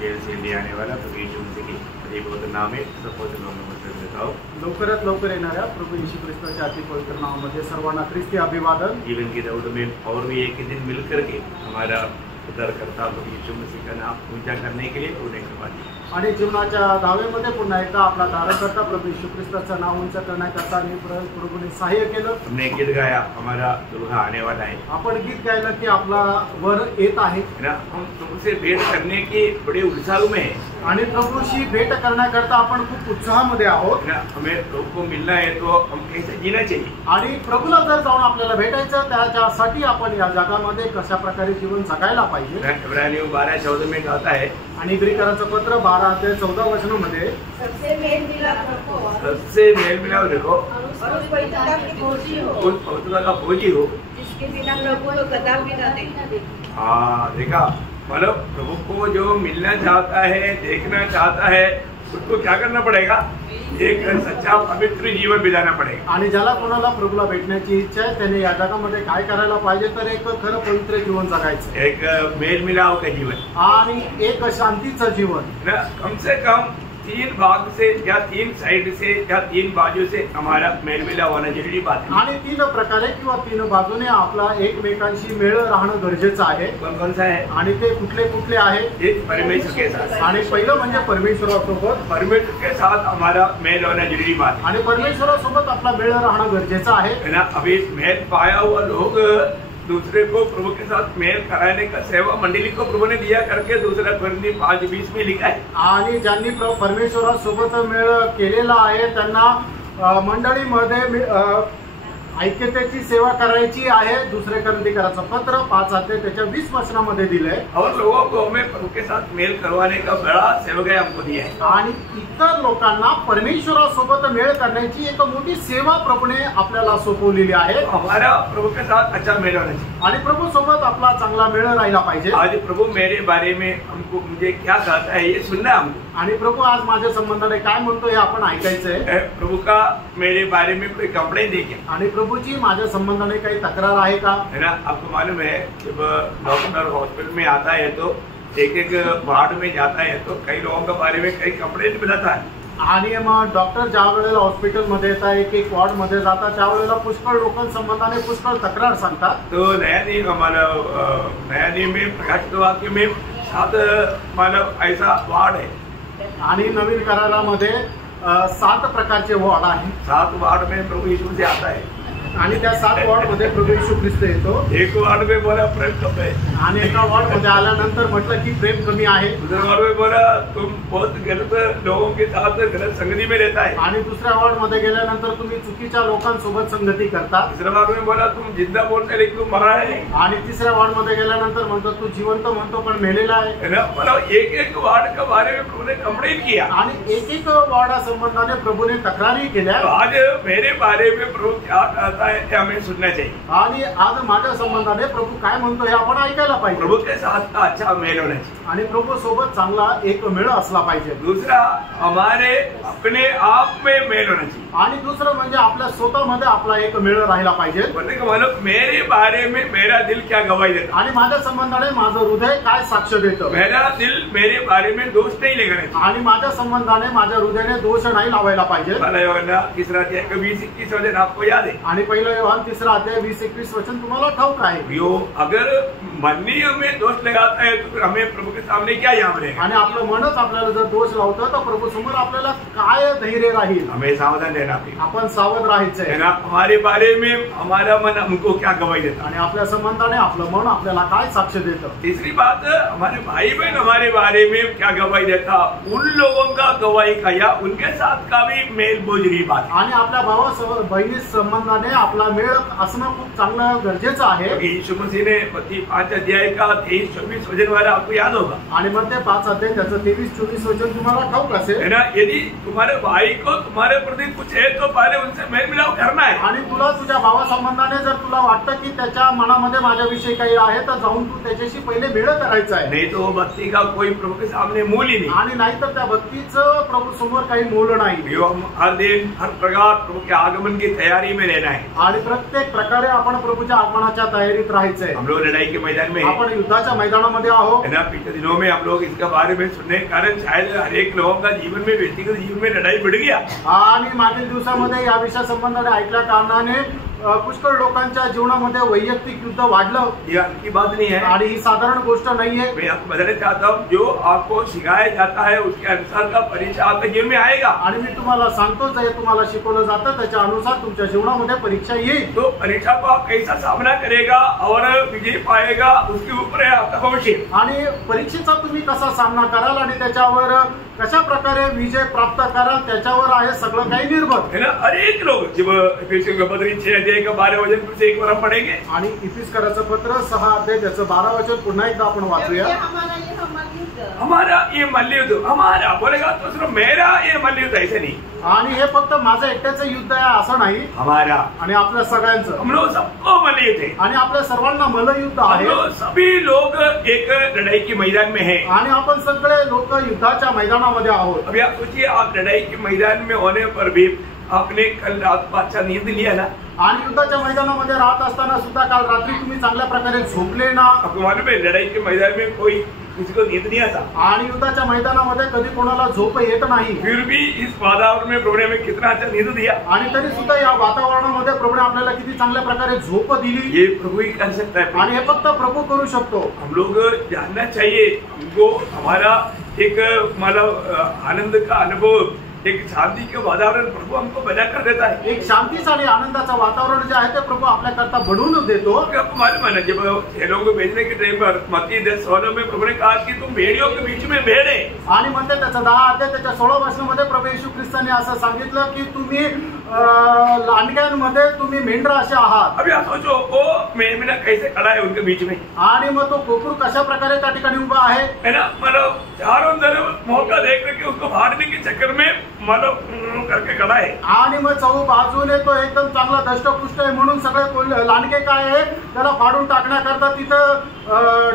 Gel से India आने वाला प्रभु यीशु मसीह की अति पवित्र नाम में सबको नमस्कार देता हूँ। लवकरात लवकर येणाऱ्या प्रभू येशू ख्रिस्ताच्या अति पवित्र नावामध्ये सर्वांना ख्रिस्ती अभिवादन। जीवन की दौड़ में और भी एक ही दिन मिलकर के हमारा उद्धारकर्ता प्रभु यीशु मसीह का नाम ऊंचा करने के लिए उन्हें कृपा दी आणि जीवनाच्या धावेमध्ये पुन्हा एकदा आपला धारणकर्ता प्रभु येशू ख्रिस्ताचं नाव उंच करण्याकरता आणि प्रभूने सहाय्य केलं। हमने गीत गाया हमारा दुल्हा आने वाला है। आपण गीत गायलं की आपला वर येत आहे ना, हम तुमसे भेंट करने की बड़े उत्साह में है आणि प्रभूशी भेट करण्याकरता आपण खूप उत्साहामध्ये आहोत ना। हमें प्रभु को मिलना है तो हम कैसे जीना चाहिए आणि प्रभूला जर जाऊन आपल्याला भेटायचं त्याच्यासाठी आपण या जगामध्ये कशा प्रकारे जीवन जगायला पाहिजे। इब्रानियों 12:14 में कहता है आणि ग्रीकांचं पत्र 12:14 वचनामध्ये सबसे मेल मिलाप रखो और उस पवित्रता की खोजी हो, उस पवित्रता का खोजी हो जिसके बिना प्रभु को कदापि न देखा। हाँ देखा, मतलब प्रभु को जो मिलना चाहता है देखना चाहता है उसको क्या करना पड़ेगा, एक सच्चा पवित्र जीवन बिताना पड़ेगा। आणि ज्याला कोणाला प्रभूला भेटण्याची इच्छा आहे त्याने या जगामध्ये काय करायला पाहिजे तर एक खरं पवित्र जीवन जगायचं, एक मेल मिलाप का जीवन आणि एक शांतीचं जीवन ना। कम से कम 3 भाग से या 3 साइड से या 3 बाजू से हमारा मेल मिलाप होना जरूरी बात है। आणि 3 प्रकारे किंवा 3 बाजूने आपला एकमेकांशी मेळ राहणं गरजेचं आहे। कौन कौन सा है आणि ते कुठले कुठले आहे, एक परमेश्वर के साथ, आणि पहिलं म्हणजे परमेश्वरासोबत, परमेश्वर के साथ हमारा मेल होना जरूरी बात है आणि परमेश्वरासोबत आपला मेळ राहणं गरजेचं आहे ना। अभी मेल पाया हुआ लोग दूसरे को प्रभु के साथ मेल कराने का सेवा मंडली को प्रभु ने दिया करके दूसरा कोरिन्थी 5:20 में लिखा है। आणि ज्यांनी परमेश्वरासोबत मेळ केलेला आहे त्यांना मंडळीमध्ये ऐक्यतेची सेवा करायची आहे। दुसरे कोरिन्थीकरांचं पत्र 5:20 वचनामध्ये दिलंय। और लोगों को हमें प्रभु के साथ मेल करवाने का बड़ा सेवकाई हमको दिया है आणि इतर लोकांना परमेश्वरासोबत मेळ करण्याची एक मोठी सेवा प्रभूने आपल्याला सोपवलेली आहे। हमारा प्रभु के साथ अच्छा मेल होना चाहिए आणि प्रभू सोबत आपला चांगला मेळ राहिला पाहिजे। आज प्रभु मेरे बारे में हमको मुझे क्या कहता है ये सुनना है हमको। आणि प्रभू आज माझ्या संबंधाने काय म्हणतो हे आपण ऐकायचंय। प्रभु का मेरे बारे में कोई कंप्लेंट नहीं किया आणि प्रभूची माझ्या संबंधाने काही तक्रार आहे का, है ना। आपको मालूम है जब डॉक्टर हॉस्पिटल में आता है तो एक वार्ड में जाता है तो कई लोगों के बारे में कई कंप्लेंट मिलता है। आणि मग डॉक्टर ज्या वेळेला हॉस्पिटलमध्ये येतात, एक वॉर्ड मध्ये जातात, त्यावेळेला पुष्कळ लोकांसंबंधाने पुष्कळ तक्रार सांगतात। तो नया नियम हमारा नया नियम में प्रकाशित वाक्य में 7 मानव ऐसा वार्ड है आणि नवीन करारामध्ये 7 प्रकारचे वॉर्ड आहे। 7 वार्ड में प्रभु यीशु से आता है आणि त्या 7 वॉर्ड मध्ये प्रभू येशू ख्रिस्त येतो। एक वार्ड में बोला प्रेम कम है, आणि एका वॉर्ड मध्ये आल्यानंतर म्हटलं की प्रेम कमी आहे। दूसरे वार्ड में बोला तुम बहुत गलत लोगों के साथ गलत संगति में रहता है, आणि दुसऱ्या वॉर्ड मध्ये गेल्यानंतर तुम्ही चुकीच्या लोकांसोबत संगती करता। तीसरे वार्ड में बोला तुम जिंदा बोलते लेकिन तुम मरा है, आणि तिसऱ्या वॉर्ड मध्ये गेल्यानंतर म्हणतो तू जिवंत म्हणतो पण मेलेला आहे। है ना। मतलब एक वार्ड के बारे में प्रभु ने कंप्लेंट किया आणि एक वॉर्डा संबंधाने प्रभूने तक्रारी केल्या। तो आज मेरे बारे में प्रभु क्या कहता है हमें सुनना चाहिए। आणि आज माझ्या संबंधाने प्रभू काय म्हणतो हे आपण ऐकायला पाहिजे। प्रभु के साथ अच्छा मेल होना चाहिए आणि प्रभू सोबत चांगला एक मेळ असला पाहिजे। दूसरा हमारे अपने आप में मेल होना चाहिए। आणि दुसरं म्हणजे आपल्या स्वतःमध्ये आपला एक मेळ राहिला पाहिजे। बोलने का मतलब मेरे बारे में मेरा दिल क्या गवाही देता, आणि माझ्या संबंधाने माझं हृदय काय साक्ष देतं। मेरा दिल मेरे बारे में दोष नहीं लेकर आणि माझ्या संबंधाने माझ्या हृदयाने दोष नाही लावायला पाहिजे। तीसरा 20-21 वचन आपको याद है। आणि पहिलं योहान 3:20-21 वचन तुम्हाला ठाऊक आहे। यो अगर मन ही हमें दोष लगाता है तो फिर हमें प्रभु के सामने क्या याद रहेगा। आणि आपलं मनच आपल्याला जर दोष लावतं तर प्रभू समोर आपल्याला काय धैर्य राहील। हमें सावधान रहना चाहिए, आपण सावध राहायचंय। हमारे बारे में हमारा मन हमको क्या गवाही देता, आणि आपल्या संबंधाने आपलं मन आपल्याला काय साक्ष देतं। तीसरी बात हमारे भाई बहन हमारे बारे में क्या गवाही देता, उन लोगों का गवाही का या उनके साथ का भी मेल बोझरी बात। आणि आपल्या भावा बहिणी संबंधाने आपला मेळ असणं खूप चांगलं गरजेचं आहे। यीशु मसीह ने मत्ती 5 का 23-24 वचन वाला आपको याद होगा। आणि मग ते 5 त्याचं 23-24 वचन तुम्हाला ठाऊक असेल, है ना। यदि तुम्हारे भाई को तुम्हारे प्रति कुछ है तो पहले उनसे मेल मिलाप करना है। आणि तुला तुझ्या भावा संबंधाने जर तुला वाटतं की त्याच्या मनामध्ये माझ्याविषयी काही आहे तर जाऊन तू त्याच्याशी पहिले मेळ करायचा आहे। नहीं तो भक्ति का कोई प्रभु के सामने मूल ही नहीं। आणि नाहीतर त्या भक्तीचं प्रभू समोर काही मोल नाही। हर दिन हर प्रकार प्रभु के आगमन की तैयारी में रहना है। आणि प्रत्येक प्रकारे आपण प्रभूच्या आगमनाच्या तयारीत राहायचंय. हम लोग लड़ाई के मैदान में आपण युद्धाच्या मैदानामध्ये आहोत. है ना. पिछले दिनों में हम लोग इसके बारे में सुनने के कारण शायद हर एक लोगों का जीवन में, व्यक्तिगत जीवन में लड़ाई बढ़ गया. आणि मागील दिवसामध्ये या विषया संबंधाने ऐकल्या कारणाने पुष्कळ लोकांच्या जीवनामध्ये वैयक्तिक युद्ध वाढलं. ये हल्की बात नहीं है आणि ही साधारण गोष्ट नाहीये. मैं आपको बताना चाहता हूँ, जो आपको सिखाया जाता है उसके अनुसार का परीक्षा आपके जीवन में आएगा. आणि मी तुम्हाला सांगतोच आहे, तुम्हाला शिकवलं जातं त्याच्या अनुसार तुमच्या जीवनामध्ये परीक्षा येईल. तो परीक्षा को आप कैसा सामना करेगा और विजय पाएगा उसके ऊपर है आपका भविष्य. आणि परीक्षेचा तुम्ही कसा सामना कराल आणि त्याच्यावर कशा प्रकारे विजय प्राप्त कराल त्याच्यावर आहे सगळं काही निर्भर. है ना. अनेक लोग जब एफेसियों के पत्र 6 अध्याय का 12 वचन फिर से एक बार हम पढ़ेंगे. आणि इफिसकराचं पत्र 6 अध्याय त्याचं 12 वचन पुन्हा एकदा आपण वाचूया. हमारा ये मल्लयुद्ध, हमारा बोलेगा तो सिर्फ मेरा ये मल्लयुद्ध ऐसे नहीं. आणि हे फक्त माझं एकट्याचं युद्ध आहे असं नाही, हमारा आणि आपल्या सगळ्यांचं. हम लोग सबको मल्लयुद्ध है. आणि आपल्या सर्वांना मल्लयुद्ध हम आहे. लोग सभी लोग एक लड़ाई के मैदान में हैं. आणि आपण सगळे लोक युद्धाच्या मैदानामध्ये आहोत. अभी आप सोचिए, आप लड़ाई के मैदान में होने पर भी आपने कल रात को अच्छा नींद लिया ना. आणि युद्धाच्या मैदानामध्ये राहत असताना सुद्धा काल रात्री तुम्ही चांगल्या प्रकारे झोपले ना. आपको मालूम है लड़ाई के मैदान में कोई किसी को नींद नहीं आता. आणि युद्धाच्या मैदानामध्ये कधी कोणाला झोप येत नाही. फिर भी इस वातावरण में प्रभु ने हमें कितना अच्छा नींद दिया. आणि तरी सुद्धा या वातावरणामध्ये प्रभूने आपल्याला किती चांगल्या प्रकारे झोप दिली. ये प्रभु ही कर सकता है. आणि हे फक्त प्रभू करू शकतो. हम लोग जानना चाहिए, हमको हमारा एक मतलब आनंद का अनुभव, एक शांति के वातावरण प्रभु हमको बना कर देता है. एक शांतीचं आणि आनंदाचं वातावरण जे आहे ते प्रभू आपल्या करता बनवून देतो. आपको मालूम है ना, जब भेड़ों को बेचने के टाइम पर मत्ती 10:16 में प्रभु ने कहा कि तुम भेड़ियों के बीच में भेड़ है. आणि म्हणते त्याचा 10 अध्याय त्याच्या 16 वचनामध्ये प्रभू येशू ख्रिस्ताने असं सांगितलं की तुम्ही लांडग्यांमध्ये तुम्ही मेंढरा असे आहात. अभी आप सोचो, वो मेमना कैसे खड़ा है उनके बीच में. आणि मग तो कोकरू कशा प्रकारे त्या ठिकाणी उभा आहे. है ना. मतलब चारों तरफ मौका देख करके उसको फाड़ने के चक्कर में मतलब करके खड़ा है. आणि मग चहू बाजूने तो एकदम चांगला दष्टपुष्ट आहे म्हणून सगळे लांडगे काय आहे त्याला फाडून टाकण्याकरता तिथं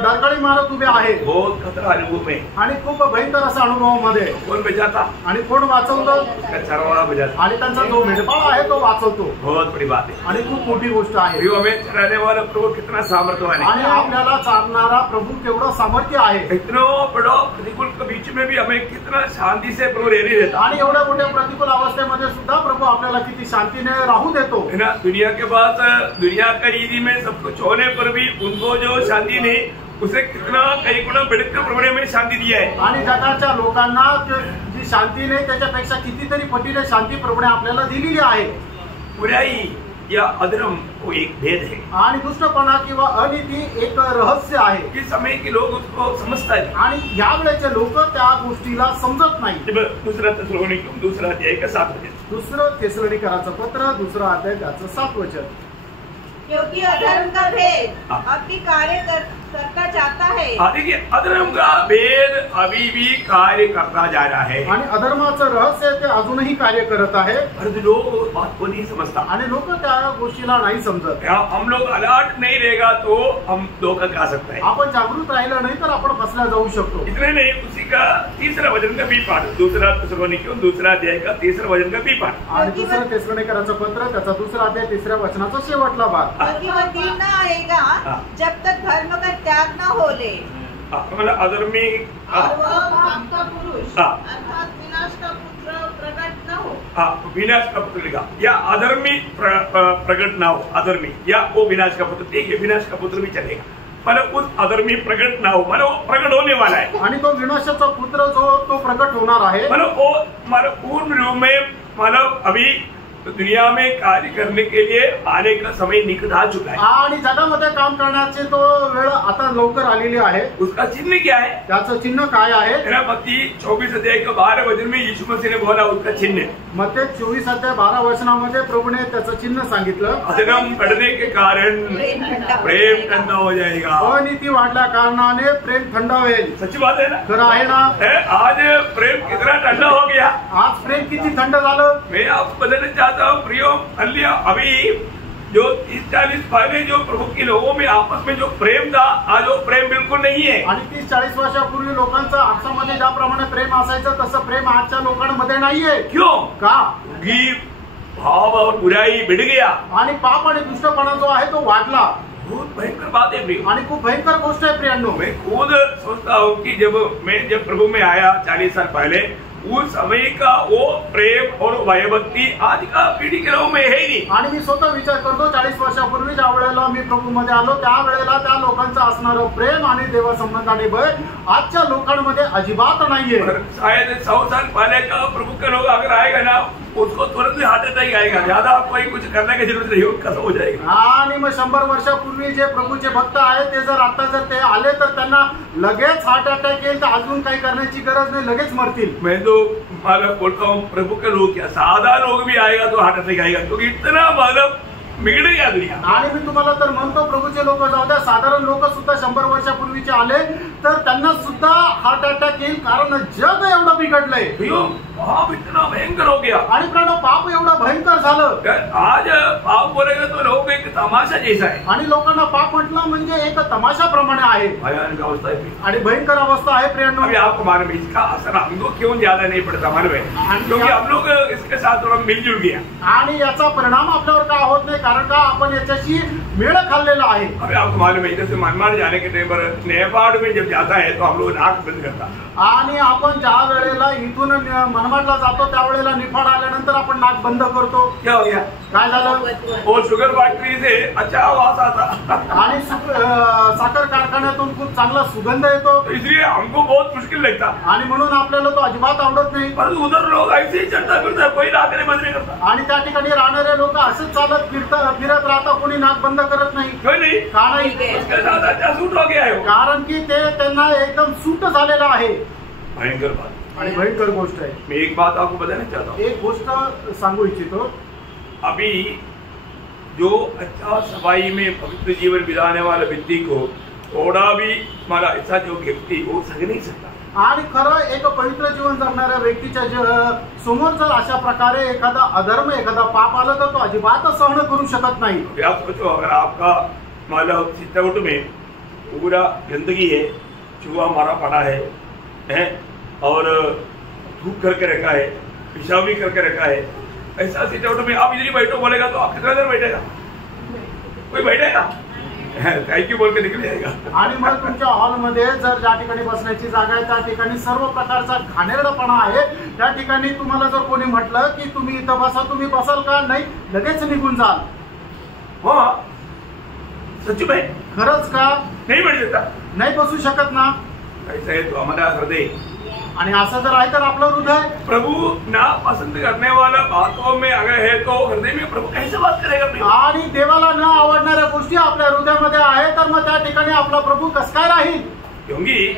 डरकाळी मारत उभे आहे. बहुत खतरा अनुभव में. आणि खूप भयंकर असा अनुभवामध्ये. कौन बचाता? आणि कोण वाचवतो? चरवाहा बचाता. आणि त्यांचा जो मेंढपाळ आहे तो वाचवतो. बहुत बड़ी बात है. आणि खूप मोठी गोष्ट आहे. हमें चराने वाला प्रभु कितना सामर्थ्यवान है. आणि आपल्याला चालणारा प्रभू केवढं सामर्थ्य आहे. इतना बड़ा प्रतिकूल के बीच में भी हमें कितना शांति से प्रभु रहने देता. आणि एवढ्या मोठ्या प्रतिकूल अवस्थेमध्ये सुद्धा प्रभु आपल्याला किती शांतीने राहू देतो. है ना. दुनिया के पास दुनिया का रीति में सब कुछ होने पर भी उनको जो शांति नहीं, उसे कितना कई गुना बढ़कर प्रभु ने हमें शांति दिया है. आणि जगाच्या लोकांना जी शांती नाही त्याच्यापेक्षा कितीतरी पटीने शांती प्रभूने आपल्याला दिलेली आहे. बुराई या अधर्म वो एक भेद है. आणि दुष्टपणा किंवा अनिती एक रहस्य आहे. इस समय के लोग उसको समझता है. आणि यावेळेचे लोक त्या गोष्टीला समजत नाही. दूसरा थिस्सलुनीकियों 2 अध्याय का 7 वचन. दुसरं थिस्सलुनीकराचं पत्र 2 अध्याय त्याचं 7 वचन. क्योंकि अधर्म का भेद आपकी कार्य करता जाता है. देखिए, अधर्म का भेद अभी भी कार्य करता जा रहा है. आणि अधर्माचं रहस्य ते अजूनही कार्य करत आहे. परंतु लोग बात को नहीं समझता. आणि लोक त्या गोष्टीला नाही समजत. हम लोग अलर्ट नहीं रहेगा तो हम धोखा खा सकता है. आपण जागृत राहिलं नाही तर आपण फसल्या जाऊ शकतो. इतने नहीं, उसी का 3रा वचन का भी पाठ. 2 थिस्सलुनीकियों 2 अध्याय का 3रा वचन का भी पाठ. आणि दुसरं थिस्सलुनीकराचं पत्र त्याचा 2 अध्याय 3ऱ्या वचनाचा शेवटला भाग. क्योंकि वह दिन न आएगा जब तक धर्म का त्याग न हो ले. मतलब अधर्मी और वह पाप का पुरुष अर्थात विनाश का पुत्र प्रकट न हो. विनाश का पुत्र लिखा, या अधर्मी प्रकट ना हो. अधर्मी या वो विनाश का पुत्र. ठीक है, विनाश का पुत्र भी चलेगा. मतलब उस अधर्मी प्रकट ना हो, मतलब वो प्रकट होने वाला है. आणि तो विनाशाचा पुत्र जो तो प्रकट होणार आहे. मतलब वो मतलब पूर्ण रूप में मतलब अभी दुनिया में कार्य करने के लिए आने का समय निकट आ चुका है. आणि जगामध्ये काम करण्याचे तो वेळ आता लवकर आलेली आहे. उसका चिन्ह क्या है? त्याचं चिन्ह काय आहे? मत्ती 24 अध्याय का 12 वचन में यीशु मसीह ने बोला उसका चिन्ह. मत्ती 24 अध्याय 12 वचनामध्ये प्रभूने त्याचं चिन्ह सांगितलं. अधर्म बढ़ने के कारण प्रेम ठंडा हो जाएगा. अनिती वाढल्या कारणाने प्रेम थंड होईल. सच्ची बात है ना. खरं आहे ना. आज प्रेम कितना ठंडा हो गया. आज प्रेम किती थंड झालं. मैं आपको बताना चाहता हूँ प्रियो, अभी जो 30-40 पहले जो प्रभु के लोगों में आपस में जो प्रेम था, आज वो प्रेम बिल्कुल नहीं है. आणि 30-40 वर्षापूर्वी लोकांचं आपसामध्ये ज्याप्रमाणे प्रेम असायचं तसं प्रेम आजच्या लोकांमध्ये नाहीये. क्यों? का? गिव भाव और बुराई बढ़ गया। आणि पाप आणि दुष्टपणा जो आहे तो वाढला। बहुत भयंकर बात है प्रिय। आणि खूप भयंकर गोष्ट आहे प्रियांनो। मैं खुद सोचता हूँ कि जब प्रभु में आया 40 साल पहले, उस समय का वो प्रेम और भयभक्ती आज का पीढ़ी के लोगों में है ही नहीं। आणि मी स्वतः विचार करतो 40 वर्षापूर्वी ज्या वेळेला मी प्रभू मध्ये आलो त्या वेळेला त्या लोकांचं असणारं प्रेम आणि देवा संबंधाने भय आजच्या लोकांमध्ये अजिबात नाहीये। शायद 100 साल पहले का प्रभु के लोग अगर आएगा ना, उसको तुरंत हार्ट अटैक आएगा, ज्यादा कोई कुछ करने की जरूरत नहीं, खत्म हो जाएगा। आणि मग 100 वर्षापूर्वी जे प्रभूचे भक्त आहेत ते जर आता जर ते आले तर त्यांना लगेच हार्ट अटॅक येईल, तर अजून काही करण्याची गरज नाही, लगेच मरतील। मैं तो बोलता हूँ प्रभु के लोग क्या, सादा लोग भी आएगा तो हार्ट अटैक आएगा, क्योंकि इतना बिगड़ गया दुनिया। आणि मी तुम्हाला तर म्हणतो प्रभूचे लोक जाऊ द्या, साधारण लोक सुद्धा 100 वर्षापूर्वीचे आले तर त्यांना सुद्धा हार्ट अटॅक येईल, कारण जग एवढं बिघडलंय। पाप इतना भयंकर हो गया आणि प्राणो पाप एवढं भयंकर झालं। आज पाप बोलेगा तो लोग एक तमाशा जैसा है, आणि लोकांना पाप म्हटलं म्हणजे एक तमाशाप्रमाणे आहे। भयानक अवस्था है आणि भयंकर अवस्था आहे प्रियांनो। अभी आपको मालूम है इसका असर हमको क्यों ज्यादा नहीं पड़ता मालूम है, क्योंकि हम लोग इसके साथ थोड़ा मिलजुल गया। आणि याचा परिणाम आपल्यावर का होत नाही, कारण का आपण याच्याशी मेळ खाल्लेला आहे। अभी आपको मालूम है जैसे मनमाड़ जाने के टाइम पर नेपाल में जब जाता है तो हम लोग नाक बंद करता, आणि आपण ज्या वेळेला इथून मनमाडला जातो त्यावेळेला निफाड आल्यानंतर आपण नाक बंद करतो। क्या हो गया, काय झालं, वो शुगर फैक्ट्री से अच्छा आवाज आता आणि साखर कारखान्यातून खूप चांगला सुगंध येतो, तो इसलिए हमको बहुत मुश्किल लगता। आणि म्हणून आपल्याला तो अजिबात आवडत नाही। पर उधर लोग ऐसे ही चलता फिरता, कोई नाक नहीं बंद नहीं करता। आणि त्या ठिकाणी राहणारे लोक असेच चालत फिरत राहतात, कोणी नाक बंद करत नाही। क्यों नहीं, का नाही, उसके साथ अच्छा सूट हो गया है वो। कारण की ते त्यांना एकदम सूट झालेलं आहे। भयंकर बात आणि भयंकर गोष्ट आहे। मैं एक बात आपको बताना चाहता हूँ, एक गोष्ट सांगू इच्छितो। अभी जो अच्छा सफाई में पवित्र जीवन बिताने वाला व्यक्ति को थोड़ा भी हमारा ऐसा जो व्यक्ति वो सह नहीं सकता। आणि खरं एक पवित्र जीवन जगणाऱ्या व्यक्तीच्या समोर जर अशा प्रकारे एखादा अधर्म एखादा पाप आलं तर तो अजिबात सहन करू शकत नाही। आप सोचो अगर आपका मतलब सिटआउट में पूरा गंदगी है, चूहा मारा पड़ा है और थूक करके रखा है, पेशाब भी करके रखा है, ऐसा सिटआउट में आप इधर बैठो बोलेगा तो आप कितना देर बैठेगा, कोई बैठेगा, थैंक यू बोल के निकल जाएगा। आणि मग तुमच्या हॉलमध्ये जर ज्या ठिकाणी बसण्याची जागा आहे त्या ठिकाणी सर्व प्रकारचा घाणेरडेपणा आहे, त्या ठिकाणी तुम्हाला जर कोणी म्हटलं की तुम्ही इथं बसा, तुम्ही बसाल का, नाही, लगेच निघून जाल। हो सच में, खरंच का, नहीं बैठ सकता, नाही बसू शकत ना। ऐसा है तो हमारा हृदय, आणि असं जर आहे तर आपलं हृदय प्रभु ना पसंद करने वाला बातों में अगर है तो हृदय में प्रभु कैसे बात करेगा। आणि देवाला न आवडणाऱ्या गोष्टी आपल्या हृदयामध्ये आहे तर मग त्या ठिकाणी आपला प्रभू कस काय राहील। क्योंकि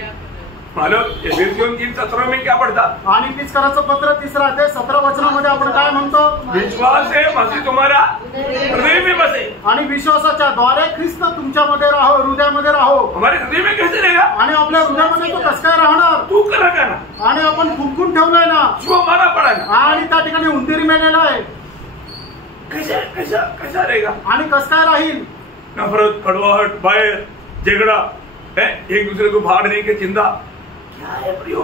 मालूम एफेसियों 3:17 में क्या पढ़ता, आणि इफिसियोंचं पत्र 3:17 वचनामध्ये आपण काय म्हणतो, विश्वास है मसीह तुम्हारा हृदय में बसे, आणि विश्वासाच्या द्वारे ख्रिस्त तुमच्यामध्ये राहो, हृदयामध्ये राहो। हमारे हृदय में कैसे रहेगा, आणि आपल्या हृदयामध्ये तो कस काय राहणार, तू कर रखा ना, आणि आपण फुंकून ठेवलंय ना, जो मारा पड़ा ना, आणि त्या ठिकाणी उंदीर मेलेला आहे, कैसा कैसा कैसा रहेगा। आणि कस काय राहील, नफरत, कड़वाहट, भय, झगड़ा है, एक दूसरे को फाड़ने की चिंता, क्या है प्रियो,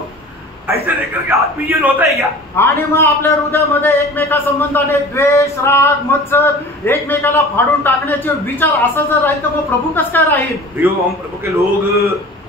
ऐसे लेकर के आत्मीय जीवन होता है क्या। आणि मग आपल्या हृदयामध्ये एकमेका संबंधाने द्वेष, राग, मत्सर, एकमेकाला फाडून टाकण्याचे विचार असं जर राहील तर मग प्रभू कस काय राहील। प्रियो हम प्रभु के लोग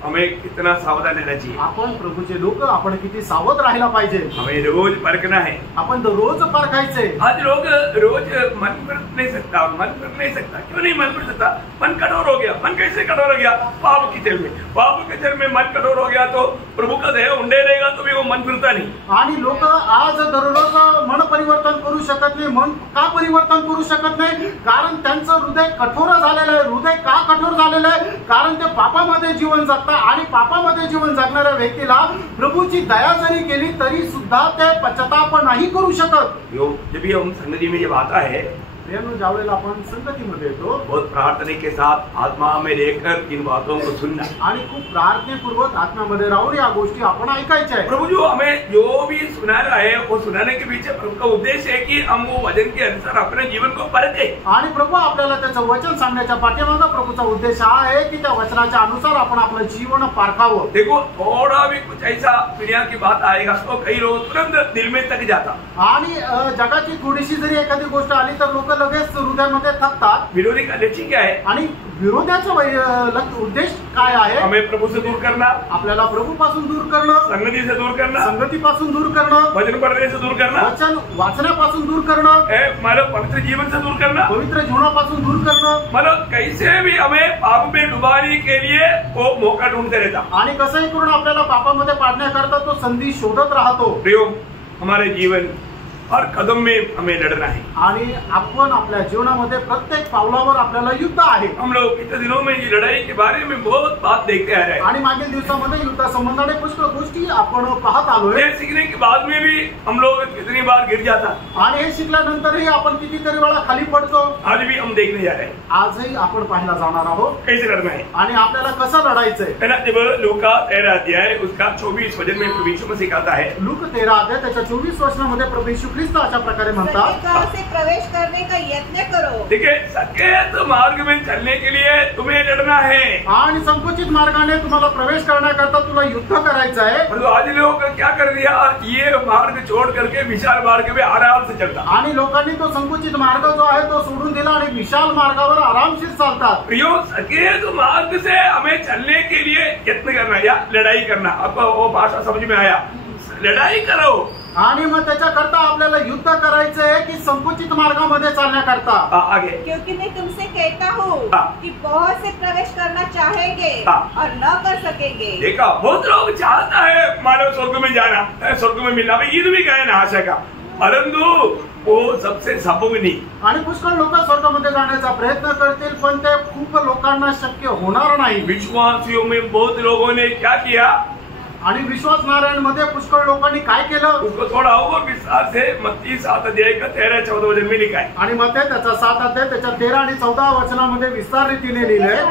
हमें कितना सावधान रहना चाहिए, आपण प्रभूचे लोक आपण किती सावध राहायला पाहिजे, हमें रोज परखना है, आपण रोज परखायचे। आज लोग रोज मन पर नहीं सकता, मन पर नहीं सकता, क्यों नहीं मन पर सकता, मन कठोर हो गया। मन कैसे कठोर हो गया, पाप के चल में, पाप के चल में मन कठोर हो गया तो प्रभु का देह उंडे रहेगा तो भी वो मन फिरता नहीं। आणि लोक आज दररोज मन परिवर्तन करू शकत नाही। मन का परिवर्तन करू शकत नाही, कारण त्यांचं हृदय कठोर झालेलं आहे। हृदय का कठोर झालेलं आहे, कारण ते पापामध्ये जीवन जगतात, आणि पापामध्ये जीवन जगणाऱ्या व्यक्तीला प्रभूची दया जरी केली तरी सुद्धा ते पश्चाताप नाही करू शकत। जब भी हम संगति में जब आता है प्रियांनो, ज्यावेळेला आपण संगतीमध्ये येतो बहुत प्रार्थना के साथ आत्मा में लेकर इन बातों को सुनना, आणि खूप प्रार्थनेपूर्वक आत्म्यामध्ये राहून या गोष्टी आपण ऐकायच्या आहेत. प्रभु जो हमें जो भी सुना रहा है वो सुनाने के पीछे प्रभु का उद्देश्य है कि हम वो वचन के अनुसार अपने जीवन को परखे. आणि प्रभू आपल्याला त्याचं वचन सांगण्याच्या पाठीमागे प्रभूचा उद्देश हा आहे की त्या वचनाच्या अनुसार आपण आपलं जीवन पारखावं. देखो, थोड़ा भी कुछ ऐसा दुनिया की बात आएगा तो कई लोग तुरंत दिल में तक जाता. आणि जगाची थोडीशी जरी एखादी गोष्ट आली तर लोक लगेच हृदयामध्ये थकतात. विरोधी का लक्ष्य क्या है? आणि विरोधाचा उद्देश काय आहे? हमें प्रभु से दूर करना, आपल्याला प्रभूपासून दूर करणं, संगती से दूर करना, संगतीपासून दूर करणं, वचन पढ़ने से दूर करना, वचन वाचण्यापासून दूर करणं, मतलब पवित्र जीवन से दूर करना, पवित्र जीवनापासून दूर करणं. मतलब कैसे भी हमें पाप में डुबाने के लिए वो मौका ढूंढते रहता. आणि कसंही करून आपल्याला पापामध्ये पाडण्याकरता तो संधी शोधत राहतो. प्रियो, हमारे जीवन हर कदम में हमें लड़ना है. आणि आपण आपल्या जीवनामध्ये प्रत्येक पावलावर आपल्याला युद्ध आहे. हम लोग पिछले दिनों में ये लड़ाई के बारे में बहुत बात देखते आ रहे हैं. आणि मागील दिवसामध्ये युद्धा संबंधाने पुष्कळ गोष्टी आपण पाहत आलोय. ये सीखने के बाद में भी हम लोग कितनी बार गिर जाता. आणि हे शिकल्यानंतरही आपण कितीतरी वेळा खाली पडतो. आज भी हम देखने जा रहे हैं. आजही आपण पाहायला जाणार आहोत कैसे लड़ना है आणि आपल्याला कसं लढायचंय. जब लूका 13 अध्याय उसका 24 वचन में प्रभु यीशु मसीह कहता है, लूक 13 अध्याय त्याच्या 24 वचनामध्ये प्रभु येशू ख्रिस्त अशा प्रकारे म्हणतात, से प्रवेश करने का यत्न करो. ठीक है, सकेत मार्ग में चलने के लिए तुम्हें लड़ना है. आणि संकुचित मार्गाने तुम्हाला प्रवेश करण्याकरता तुला युद्ध करायचं आहे. परंतु आज लोग क्या कर दिया, ये मार्ग छोड़ करके विशाल मार्ग में आराम से चलता. आणि लोकांनी तो संकुचित मार्ग जो आहे तो सोडून दिला आणि विशाल मार्गावर आरामशीर चालतात. प्रियो, सकेत मार्ग से हमें चलने के लिए यत्न करना या लड़ाई करना. आपको वो भाषा समझ में आया? लड़ाई करो. आणि मग त्याच्याकरता आपल्याला युद्ध करायचं आहे की संकुचित मार्गामध्ये चालण्याकरता. आगे, क्योंकि मैं तुमसे कहता हूँ कि बहुत से प्रवेश करना चाहेंगे और न कर सकेंगे. देखा, बहुत लोग चाहता है मानव स्वर्ग में जाना, स्वर्ग में मिलना. ईद भी गए ना आशा का, परंतु वो सबसे संभव नहीं. आणि पुष्कळ लोक स्वर्गामध्ये जाण्याचा प्रयत्न करतील पण ते खूप लोकांना शक्य होणार नाही. विश्वासियों में बहुत लोगों ने क्या किया, आणि विश्वास नारायणमध्ये पुष्कळ लोकांनी काय केलं, उसको थोड़ा और विस्तार से मत्ती 7 अध्याय का 13-14 वचन में लिखा है. आणि मग त्याचा 7 अध्याय त्याच्या 13 आणि 14 वचनामध्ये विस्तार रीतीने लिहिलंय.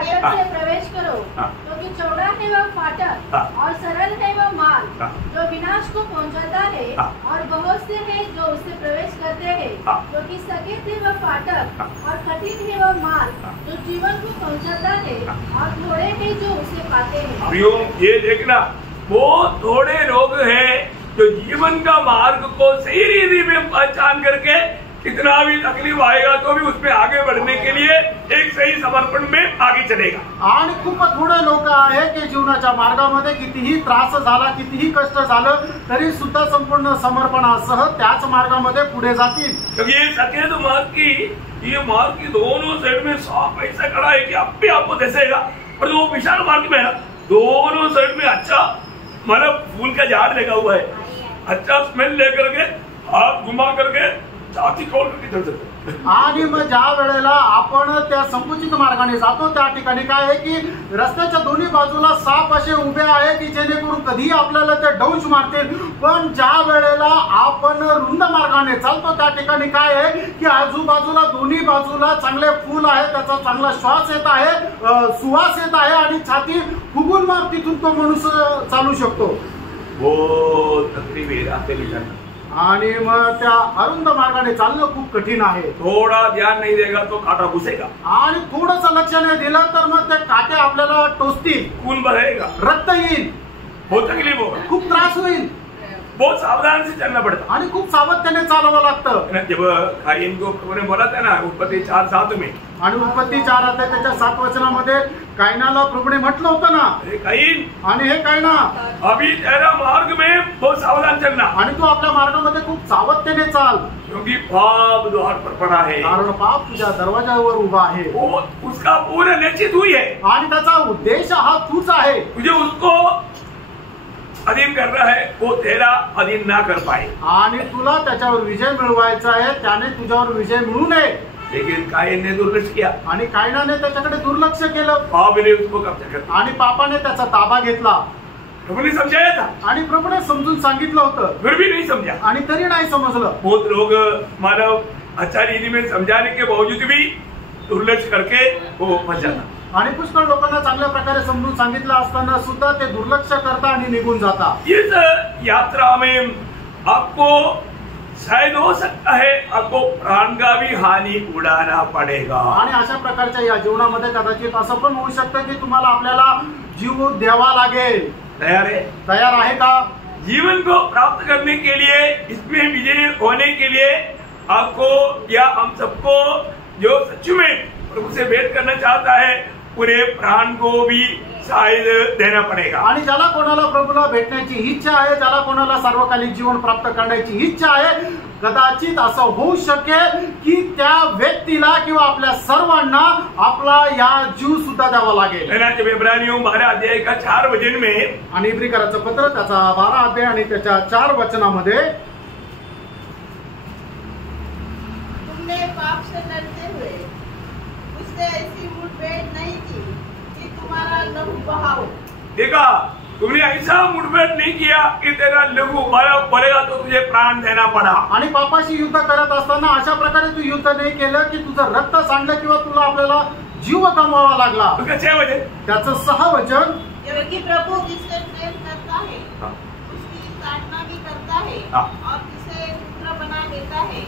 प्रवेश करो क्योंकि चौड़ा है वह फाटक और सरल है वह मार्ग जो विनाश को पहुंचाता है और बहुत से हैं जो उससे प्रवेश करते हैं. क्योंकि सकेत है वह फाटक और कठिन है वह मार्ग जो जीवन को पहुंचाता है और थोड़े हैं जो उसे पाते हैं. प्रियो, ये देखना, बहुत थोड़े लोग हैं जो जीवन का मार्ग को सही रीति में पहचान करके कितना भी तकलीफ आएगा तो भी उसमें आगे बढ़ने के लिए एक सही समर्पण में आगे चलेगा. आणि खूप थोडे लोक आहे की जीवनाच्या मार्गामध्ये कितीही त्रास झाला, कितीही कष्ट झालं तरी सुद्धा संपूर्ण समर्पणासह त्याच मार्गामध्ये पुढे जातील. क्योंकि ये सकेत मार्ग की, ये मार्ग की दोनों साइड में सांप ऐसा खड़ा है कि अब भी आपको दिखेगा. और वो विशाल मार्ग में है ना, दोनों साइड में अच्छा मतलब फूल का झाड़ लगा हुआ है, अच्छा स्मेल लेकर के हाथ घुमा करके छाती खोल करके चल सकते. आणि मग ज्या वेळेला आपण त्या संकुचित मार्गाने जातो त्या ठिकाणी काय आहे की रस्त्याच्या दोन्ही बाजूला साप असे उभे आहे की जेणेकरून कधी आपल्याला ते डौश मारतील. पण ज्या वेळेला आपण रुंद मार्गाने चालतो त्या ठिकाणी काय आहे की आजूबाजूला दोन्ही बाजूला चांगले फूल आहे, त्याचा चांगला श्वास येत आहे, सुवास येत आहे आणि छाती फुगून मग तिथून तो मनुष्य चालू शकतो. वो तकलीफ है रास्ते में चलना. आणि मग त्या अरुंद मार्गाने चालणं खूप कठीण आहे. थोड़ा ध्यान नहीं देगा तो कांटा घुसेगा, आणि थोडंसं लक्ष नाही दिलं तर मग ते काटे आपल्याला टोचतील, खून बहेगा, रक्त येईल, बहुत तकलीफ होगा, खूप त्रास होईल. बहुत सावधान से चलना पड़ता. आणि खूप सावधानाने चालवावं लागतं. जब कायीन को प्रभु ने बोला था ना उत्पत्ति 4:7 में, आणि उत्पत्ती 4 अध्याय त्याच्या 7 वचनामध्ये कायनाला प्रभूने म्हटलं होतं ना, कायीन, आणि हे कायना, अभी तेरा मार्ग में बहुत सावधान चलना. आणि तू आपल्या मार्गामध्ये खूप सावधतेने चाल, क्योंकि पाप द्वार पर पड़ा है, कारण पाप तुझ्या दरवाजावर उभा आहे. वो उसका पूरा निश्चित हुई है आणि त्याचा उद्देश हा तूच आहे. तुझे उसको अधीन करना है, वो तेरा अधीन ना कर पाए. आणि तुला त्याच्यावर विजय मिळवायचा आहे, त्याने तुझ्यावर विजय मिळू नये. लेकिन कायीन ने दुर्लक्ष किया, आणि कायनाने त्याच्याकडे दुर्लक्ष केलं, पाप ने उसको कब्जा कर लिया. आणि पापाने त्याचा ताबा घेतला. प्रभु ने समझाया था, आणि प्रभूने समजून सांगितलं होतं, फिर भी नहीं समझा. आणि तरी नाही समजलं. बहुत लोग मानव अच्छा रीति में समझाने के बावजूद भी दुर्लक्ष करके वो फंस जाता। आणि पुष्कळ लोकांना चांगल्या प्रकारे समजून सांगितलं असताना सुद्धा ते दुर्लक्ष करता आणि निघून जाता। इस यात्रा में आपको शायद हो सकता है आपको प्राण का भी हानि उड़ाना पड़ेगा। आणि अशा प्रकारच्या या जीवनामध्ये कदाचित असं पण होऊ शकतं की तुम्हाला आपल्याला जीव द्यावा लागेल। तयार आहे का? जीवन को प्राप्त करने के लिए, इसमें विजयी होने के लिए आपको या हम सबको जो सच में प्रभु से भेंट करना चाहता है पूरे प्राण को भी शायद देना पड़ेगा। आणि ज्याला कोणाला प्रभूला भेटण्याची इच्छा आहे, ज्याला कोणाला सार्वकालिक जीवन प्राप्त करण्याची इच्छा आहे, कदाचित असं होऊ शकेल की त्या व्यक्तीला किंवा आपल्या सर्वांना आपला या जीव सुद्धा द्यावा लागेल। जब इब्रानियों 12 अध्याय का 4 वचन में, आणि इब्रिकराचं पत्र त्याचा 12 अध्याय आणि त्याच्या 4 वचनामध्ये, तुमने पाप से लड़ते हुए उससे ऐसी मुठभेड़ नहीं की कि तुम्हारा लहू बहाओ। देखा, तुमने ऐसा मुठभेड़ नहीं किया कि तेरा लहू बहेगा तो तुझे प्राण देना पड़ा। आणि पापाशी युद्ध करत असताना अशा प्रकारे तू युद्ध नाही केलं की तुझं रक्त सांडलं किंवा तुला आपल्याला जीव गमवावा लागला। त्याचं 6 वचन, क्योंकि प्रभु जिससे प्रेम करता है उसकी ताड़ना भी करता है और जिसे पुत्र बना लेता है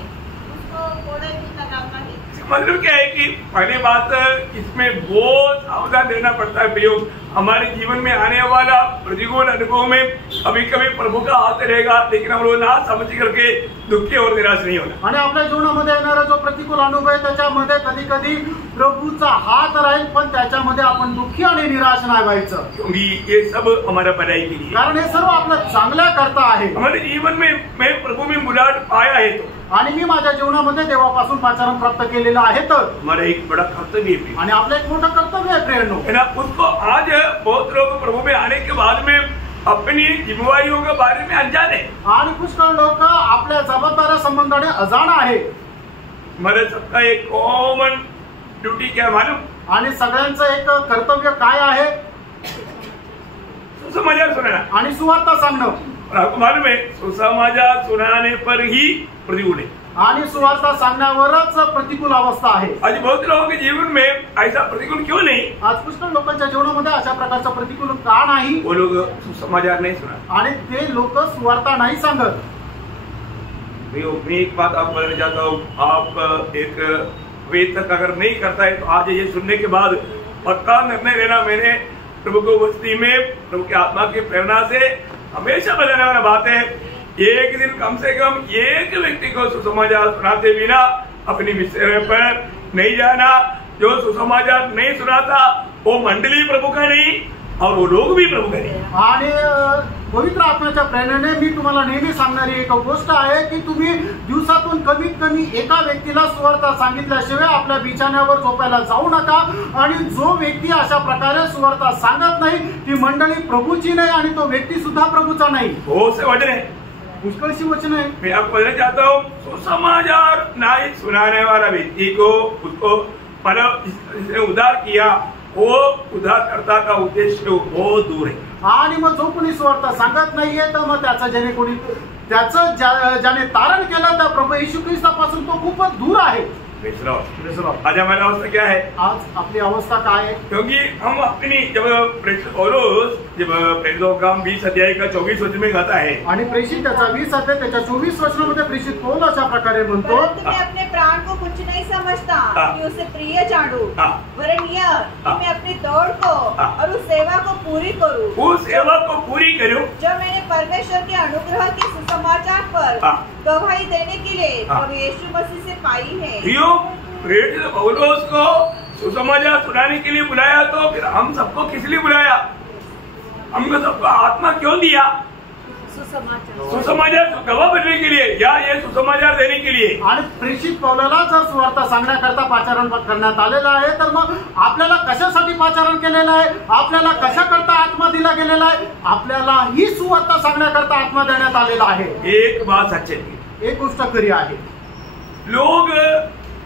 उसको कोड़े भी लगाता है। मतलब क्या है कि पहली बात इसमें बहुत सावधान रहना पड़ता है प्रयोग। हमारे जीवन में आने वाला प्रतिकूल अनुभव में कभी कभी प्रभू का हाथ रहेगा, लेकिन हम लोग ना समझ करके दुखी और निराश नहीं होना। आणि आपल्या जीवनामध्ये येणारा जो प्रतिकूल अनुभव आहे त्याच्यामध्ये कधी कधी प्रभूचा हात राहील, पण त्याच्यामध्ये आपण दुःखी आणि निराश नाही व्हायचं, क्योंकि ये सब हमारा भलाई के लिए, कारण हे सर्व आपल्या चांगल्या करता आहे। हमारे जीवन में मैं प्रभु में मुलाकात पाया है तो, आणि मी माझ्या जीवनामध्ये देवापासून पाचारण प्राप्त केलेलं आहे, तर हमारा एक बड़ा कर्तव्य है आणि आपलं एक मोठं कर्तव्य आहे प्रियनो। उसको आज बहुत लोग प्रभु में आने के बाद में अपनी जिम्मेवारियों के बारे में अनजान है, आणि पुष्कळ लोक आपल्या जबाबदाऱ्या संबंधाने अजाण आहे। हमारे सबका एक कॉमन ड्यूटी क्या मालूम? आणि सगळ्यांचं एक कर्तव्य काय आहे? सुसमाचार सुनाना आणि सुवार्ता सांगणं। और आपको मालूम है सुसमाचार सुनाने पर ही प्रतिकूल है, आणि सुवार्ता सांगण्यावरच प्रतिकूल अवस्था आहे। आज बहुत लोगों के जीवन में ऐसा प्रतिकूल क्यों नहीं? आज पुष्कळ लोकांच्या जीवनामध्ये अशा प्रकारचं प्रतिकूल का नाही? वो लोग सुसमाचार नहीं सुना, आणि ते लोक सुवार्ता नहीं सांगत। मैं एक बात आपको बताना चाहता हूँ, आप एक वेद तक अगर नहीं करता है तो आज ये सुनने के बाद पक्का निर्णय लेना, मैंने प्रभु को वस्ती में प्रभु की आत्मा की प्रेरणा से हमेशा बताने वाला बात है, एक दिन कम से कम एक व्यक्ति को सुसमाचार सुनाते बिना अपनी विषय पर नहीं जाना। जो सुसमाचार नहीं सुनाता वो मंडली प्रभु का नहीं और वो लोग भी प्रभू करें। आणि पवित्र आत्म्याच्या प्रेरणेने मी तुम्हाला नेहमी सांगणारी एक गोष्ट आहे की तुम्ही दिवसातून कमीत कमी एका व्यक्तीला सुवार्ता सांगितल्याशिवाय आपल्या बिछाण्यावर झोपायला जाऊ नका। आणि जो व्यक्ती अशा प्रकारे सुवार्ता सांगत नाही ती मंडळी प्रभूची नाही आणि तो व्यक्ती सुद्धा प्रभूचा नाही। हो से वचन है, पुष्कळशी वचन है। मैं आपको बताना चाहता हूँ सुसमाचार नहीं सुनाने वाला व्यक्ति को उसको मतलब इसने उद्धार किया, वो उद्धारकर्ता का उद्देश्य बहुत दूर है। आणि मग जो कोणी सुवार्ता सांगत नाहीये तर मग त्याचं ज्याने तारण केलं त्या प्रभू येशू ख्रिस्तापासून तो खूपच दूर आहे। आज हमारी अवस्था क्या है? आज आपली अवस्था काय आहे? क्योंकि हम अपनी जब प्रेरितों का 20 अध्याय का 24 वचन में गाता है, आणि प्रेषित त्याचा 20 अध्याय त्याच्या 24 वचनामध्ये प्रेषित पौल अशा प्रकारे म्हणतो, मैं अपने प्राण को कुछ नहीं समझता कि उसे प्रिय जानूं, वरन यह कि मैं अपनी दौड़ को और उस सेवा को पूरी करूं, उस सेवा को पूरी करूं जो मैंने परमेश्वर के अनुग्रह के सुसमाचार पर गवाही देने के लिए प्रभु यीशु मसीह से पाई है। प्रेरित पौलुस को सुसमाचार सुनाने के लिए बुलाया, तो फिर हम सबको किस लिए बुलाया? हमको सबको आत्मा क्यों दिया? सुसमाचार गवाह बनने के लिए या ये सुसमाचार देने के लिए। आणि प्रेषित पौलाला जर सुवार्ता सांगण्याकरता पाचारण करण्यात आलेलं आहे तर मग आपल्याला कशासाठी पाचारण केलेलं आहे? आपल्याला कशाकरता आत्मा दिला गेलेला आहे? आपल्याला ही सुवार्ता सांगण्याकरता आत्मा देण्यात आलेला आहे। एक बात सच्ची, एक गोष्ट खरी आहे, लोग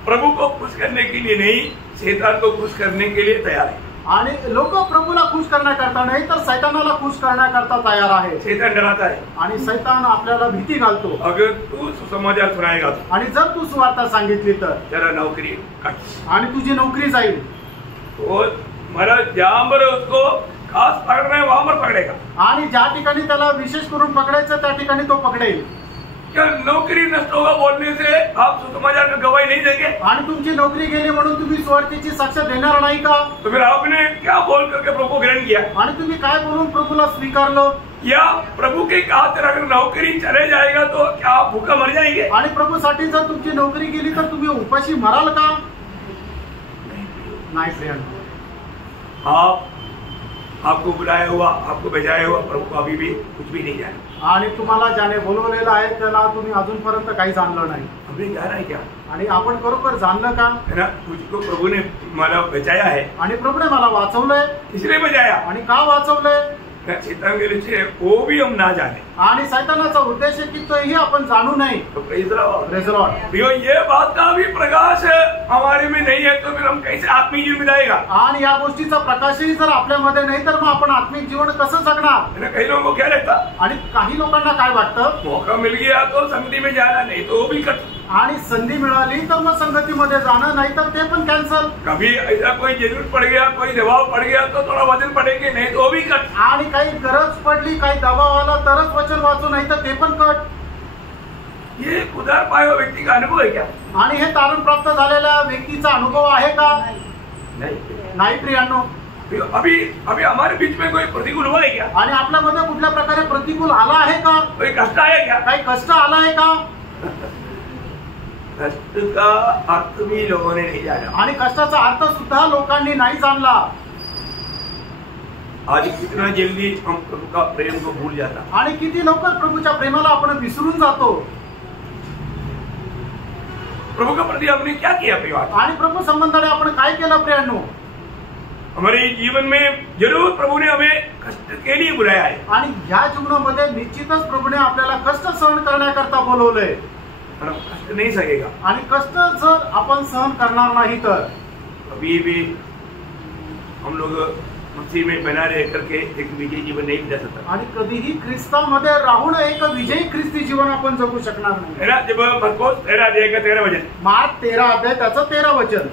प्रभु को खुश करने के लिए नहीं, शैतान को खुश करने के लिए तैयार है। आणि लोक प्रभूला खुश करण्याकरता नाही तर सैतानाला खुश करण्याकरता तयार आहे. शैतान डराता है आणि सैतान आपल्याला भीती घालतो. अगर तू सुसमाचार सुनाएगा तो आणि जर तू सुवार्ता सांगितली तर तेरा नौकरी कट आणि तुझी नोकरी जाईल. तो मला जहां पर उसको खास पकड़ना है वहां पर पकड़ेगा. आणि ज्या ठिकाणी त्याला विशेष करून पकडायचं त्या ठिकाणी तो पकडेल. क्या नौकरी नष्ट होगा बोलने से आप सुसमाचार का गवाही नहीं देंगे? आणि तुमची नोकरी गेली म्हणून तुम्ही सुवार्तेची साक्ष देणार नाही का? तो फिर आपने क्या बोल करके प्रभु को ग्रहण किया? आणि तुम्ही काय बोलून प्रभूला स्वीकारलं? या प्रभु के खातिर अगर नौकरी चले जाएगा तो क्या आप भूखा मर जाएंगे? आणि प्रभूसाठी जर तुमची नोकरी गेली तर तुम्ही उपाशी मराल का? नाही फ्रेंड. आप आपको बुलाया हुआ, आपको भेजाया हुआ प्रभु को अभी भी कुछ भी नहीं जाना. आणि तुम्हाला ज्याने बोलवलेलं आहे त्याला तुम्ही अजूनपर्यंत काही जाणलं नाही. हमने जाना है क्या? आणि आपण खरोखर जाणलं का? है ना, तुझको प्रभु ने मला बचाया है. आणि प्रभूने मला वाचवलंय. इसलिए बचाया. आणि का वाचवलंय? शैतान के लिए वो भी हम ना जाने. आणि सैतानाचा उद्देश आहे की तोही आपण जाणू नये. तो प्रेज लॉर्ड. Praise Lord. भैया ये बात का भी प्रकाश हमारे में नहीं है तो फिर हम कैसे आत्मिक जीवन मिलाएगा? आणि या गोष्टीचा प्रकाशही जर आपल्यामध्ये नाही तर मग आपण आत्मिक जीवन कसं जगणार? है ना, कई लोगों को क्या लगता? आणि काही लोकांना काय वाटतं? मौका मिल गया तो संगति में जाना, नहीं तो वो भी कट. आणि संधी मिळाली तर मग संगतीमध्ये जाणं, नाही तर ते पण कॅन्सल. कभी ऐसा कोई जरूरत पड़ गया, कोई दबाव पड़ गया तो थोड़ा वचन पड़ेंगे, नहीं तो वो भी कट. आणि काही गरज पडली, काही दबाव आला तरच वचन वाचू, नाही तर ते पण कट. ये उदार पाया हुआ व्यक्ति का अनुभव है क्या? आणि हे तारण प्राप्त झालेल्या व्यक्तीचा अनुभव आहे का? नहीं. नाही प्रियांनो. अभी अभी हमारे बीच में कोई प्रतिकूल हुआ है क्या? आणि आपल्यामध्ये कुठल्या प्रकारे प्रतिकूल आला आहे का? कोई कष्ट आया क्या? काही कष्ट आला आहे का? कष्ट का अर्थ भी लोगों ने नहीं जाना. आणि कष्टाचा अर्थ सुद्धा लोकांनी नाही जाणला. आज कितना जल्दी हम प्रभु का प्रेम को भूल जाता. आणि किती लवकर प्रभूच्या प्रेमाला आपण विसरून जातो. प्रभु के प्रति हमने क्या किया परिवार? आणि प्रभू संबंधाने आपण काय केलं प्रियांनो? हमारे जीवन में जरूर प्रभु ने हमें कष्ट के लिए बुलाया है. आणि ह्या जीवनामध्ये निश्चितच प्रभूने आपल्याला कष्ट सहन करण्याकरता बोलवलंय. पर हम कष्ट नहीं सकेगा. आणि कष्ट जर आपण सहन करणार नाही तर अभी भी हम लोग मसीह में बना रह करके एक विजयी जीवन नहीं बिता सकता. आणि कधीही ख्रिस्तामध्ये राहून एक विजयी ख्रिस्ती जीवन आपण जगू शकणार नाही. है ना, जब मरकोस 13 अध्याय का 13 वचन. मार्क 13 अध्याय त्याचं 13 वचन.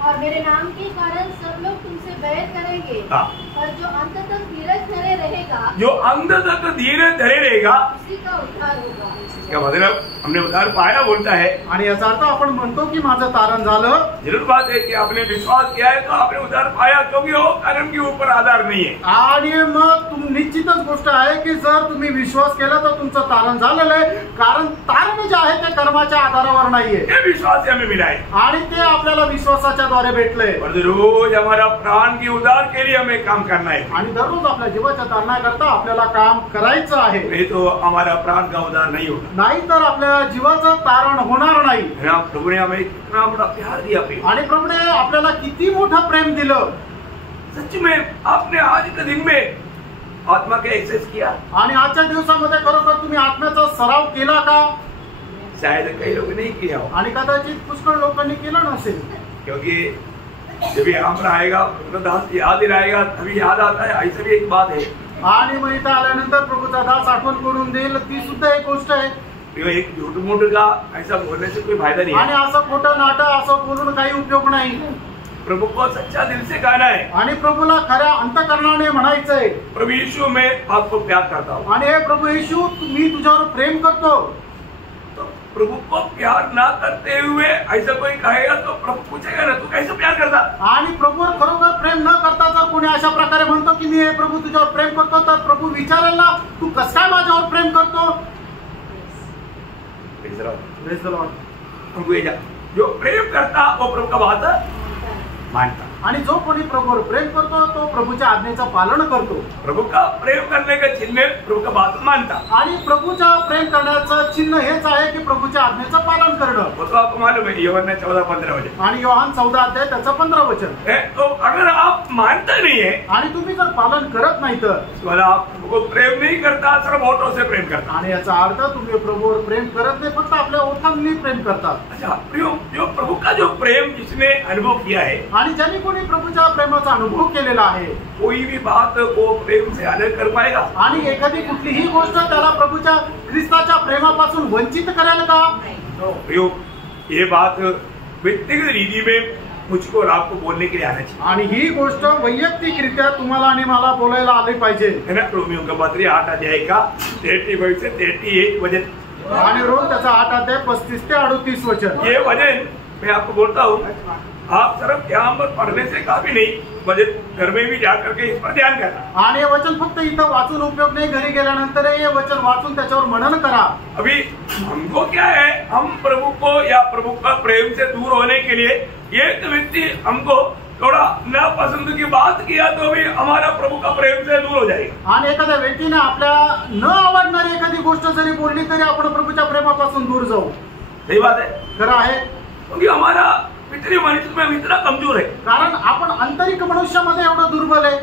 और मेरे नाम के कारण सब लोग तुमसे बैर करेंगे. हाँ. पर जो अंत तक धीरज धरे रहेगा, जो अंत तक धीरे धरे रहेगा, उसी का उद्धार होगा. क्या मतलब हमने उद्धार पाया बोलता है. आणि याचा अर्थ आपण म्हणतो की माझं तारण झालं. जरूर बात है कि आपने विश्वास किया है तो आपने उद्धार पाया, क्योंकि वो कर्म के ऊपर आधार नहीं है. आणि मग निश्चितच गोष्ट आहे की जर तुम्ही विश्वास केला तर तुमचं तारण झालेलं आहे. कारण तारण जे आहे ते कर्माच्या आधारावर नाहीये. ये विश्वास से हमें मिला है. आणि ते आपल्याला विश्वासाच्या द्वारे भेटलंय. और रोज हमारा प्राण के उद्धार के लिए हमें काम करना है. आणि दररोज आपल्या जीवाच्या तारणाकरता आपल्याला काम करायचं आहे. नहीं तो हमारा प्राण का उद्धार नहीं होगा. नाही तर आपल्या जीवाचं तारण होणार नाही. प्रभु ने हमें इतना बड़ा प्यार दिया. आणि प्रभूने आपल्याला किती मोठं प्रेम दिलं. सच में आपने आज के दिन में आत्मा का एक्सेस किया. आणि आजच्या दिवसामध्ये खरोखर तुम्ही आत्म्याचा सराव केला का? शायद कई लोग नहीं किया हो. आणि कदाचित पुष्कळ लोकांनी केलं नसेल. क्योंकि जब यहाँ पर आएगा दास याद ही रहेगा, तभी याद आता है. ऐसी भी एक बात है. आणि मग इथं आल्यानंतर प्रभूचा दास आठवण करून देईल, ती सुद्धा एक गोष्ट आहे. एक झूठ मूठ का ऐसा बोलने से कोई फायदा नहीं आणि है. असं खोटं नाटं असं बोलून काही उपयोग नाही. प्रभु को सच्चा दिल से कहना है. आणि प्रभूला खऱ्या अंतःकरणाने म्हणायचंय, प्रभु यीशु मैं आपको प्यार करता हूँ. आणि हे प्रभू येशू मी तुझ्यावर प्रेम करतो. तो प्रभु को प्यार ना करते हुए ऐसा कोई कहेगा तो प्रभु पूछेगा ना, तू कैसे प्यार करता. आणि प्रभूवर खरोखर प्रेम न करता जर कोणी अशा प्रकारे म्हणतो की मी हे प्रभू तुझ्यावर प्रेम करतो, तर प्रभू विचारेल ना, तू कसं काय माझ्यावर प्रेम करतो. जो जो प्रेम करता वो प्रभु का बात मानता. आणि जो कोणी प्रभूवर प्रेम करतो तो प्रभूच्या आज्ञेचं पालन करतो. प्रभु का प्रेम करने का चिन्ह प्रभु का बात मानता. आणि प्रभूच्या प्रेम करण्याचं चिन्ह हेच आहे की प्रभूच्या आज्ञेचं पालन करणं. वो तो आपको मालूम है, यूहन्ना 14:15 वचन. आणि योहान 14 अध्याय त्याचं 15 वचन. तो अगर आप मानते नहीं है आणि तुम्ही जर पालन करत नाही तर वाला आप प्रभु को प्रेम नहीं करता, सिर्फ होठों से प्रेम करता. आणि याचा अर्थ तुम्ही प्रभूवर प्रेम करत नाही, फक्त आपल्या ओठांनी प्रेम करतात. अच्छा, जो प्रभु का जो प्रेम जिसने अनुभव किया है, आणि ज्यांनी कोणी प्रभूच्या प्रेमाचा अनुभव केलेला आहे, कोई भी बात वो प्रेम से अलग कर पाएगा. आणि एखादी कुठलीही गोष्ट त्याला प्रभूच्या ख्रिस्ताच्या प्रेमापासून वंचित करेल का? ये बात व्यक्तिगत रीति में मुझको और आपको बोलने के लिए आना चाहिए. आणि ही गोष्ट वैयक्तिकरित्या तुम्हाला आणि मला बोलायला आली पाहिजे. है ना. रोमियो का पत्र 8 अध्याय का 35 से 38 वचन. आणि रोम त्याचा 8 अध्याय 35 ते 38 वचन. ये वचन मैं आपको बोलता हूँ, आप सिर्फ यहाँ पर पढ़ने से काफी नहीं, वचन घर में भी जाकर के इस पर ध्यान करना. आणि हे वचन फक्त इथं वाचून उपयोग नाही, घरी गेल्यानंतर हे वचन वाचून त्याच्यावर मनन करा. अभी हमको क्या है, हम प्रभु को या प्रभु का प्रेम से दूर होने के लिए एक व्यक्ति हमको थोड़ा नापसंद की बात किया तो भी हमारा प्रभु का प्रेम से दूर हो जाएगा. आणि एखाद्या व्यक्तीने आपल्या न आवडणारी एखादी गोष्ट जरी बोलली तरी आपण प्रभूच्या प्रेमापासून दूर जाऊ. सही बात है. खरं आहे. क्योंकि हमारा पितरी मनुष्य में हम इतना कमजोर है. कारण आपण आंतरिक मनुष्यामध्ये एवढं दुर्बल आहे.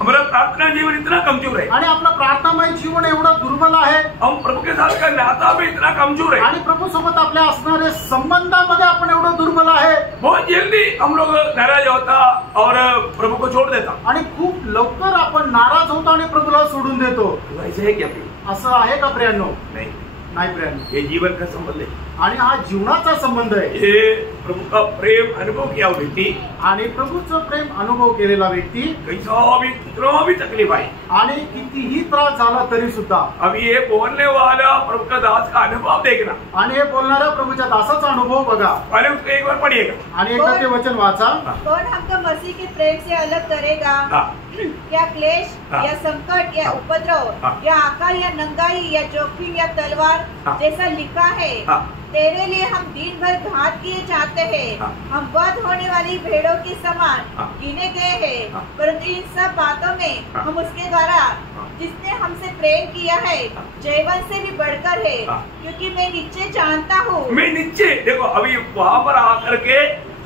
हमारा प्रार्थना जीवन इतना कमजोर है. आणि आपलं प्रार्थनामय जीवन एवढं दुर्बल आहे. हम प्रभु के साथ का नाता भी इतना कमजोर है. आणि प्रभू सोबत आपल्या असणारे संबंधामध्ये आपण एवढं दुर्बल आहे. बहुत जल्दी हम लोग नाराज होता और प्रभु को छोड़ देता. आणि खूप लवकर आपण नाराज होतो आणि प्रभूला सोडून देतो. ऐसे है क्या? असं आहे का प्रियांनो? नाही प्रियांनो. ये जीवन का संबंध है. आणि हा जीवनाचा संबंध आहे. ये प्रभु का प्रेम अनुभव किया व्यक्ति, आणि प्रभूचं प्रेम अनुभव केलेला व्यक्ती कैसा भी कितना भी तकलीफ आई, आणि कितीही त्रास झाला तरी सुद्धा, अब ये बोलने वाला प्रभु का दास का अनुभव देखना. आणि हे बोलणाऱ्या प्रभूच्या दासाचा अनुभव बघा. पहले उसको एक बार पढ़िएगा. आणि एकदा ते वचन वाचा. कौन हमको मसीह के प्रेम से अलग करेगा? या क्लेश या संकट या उपद्रव या आकाल या नंगाई या जोखिम या तलवार, जैसा लिखा है, तेरे लिए हम दिन भर घात किए जाते हैं, हम वध होने वाली भेड़ों के समान गिने गए हैं. परंतु इन सब बातों में हम उसके द्वारा जिसने हमसे प्रेम किया है जयवंत से भी बढ़कर है, क्योंकि मैं निश्चय जानता हूँ. मैं निश्चय, देखो अभी वहां पर आकर के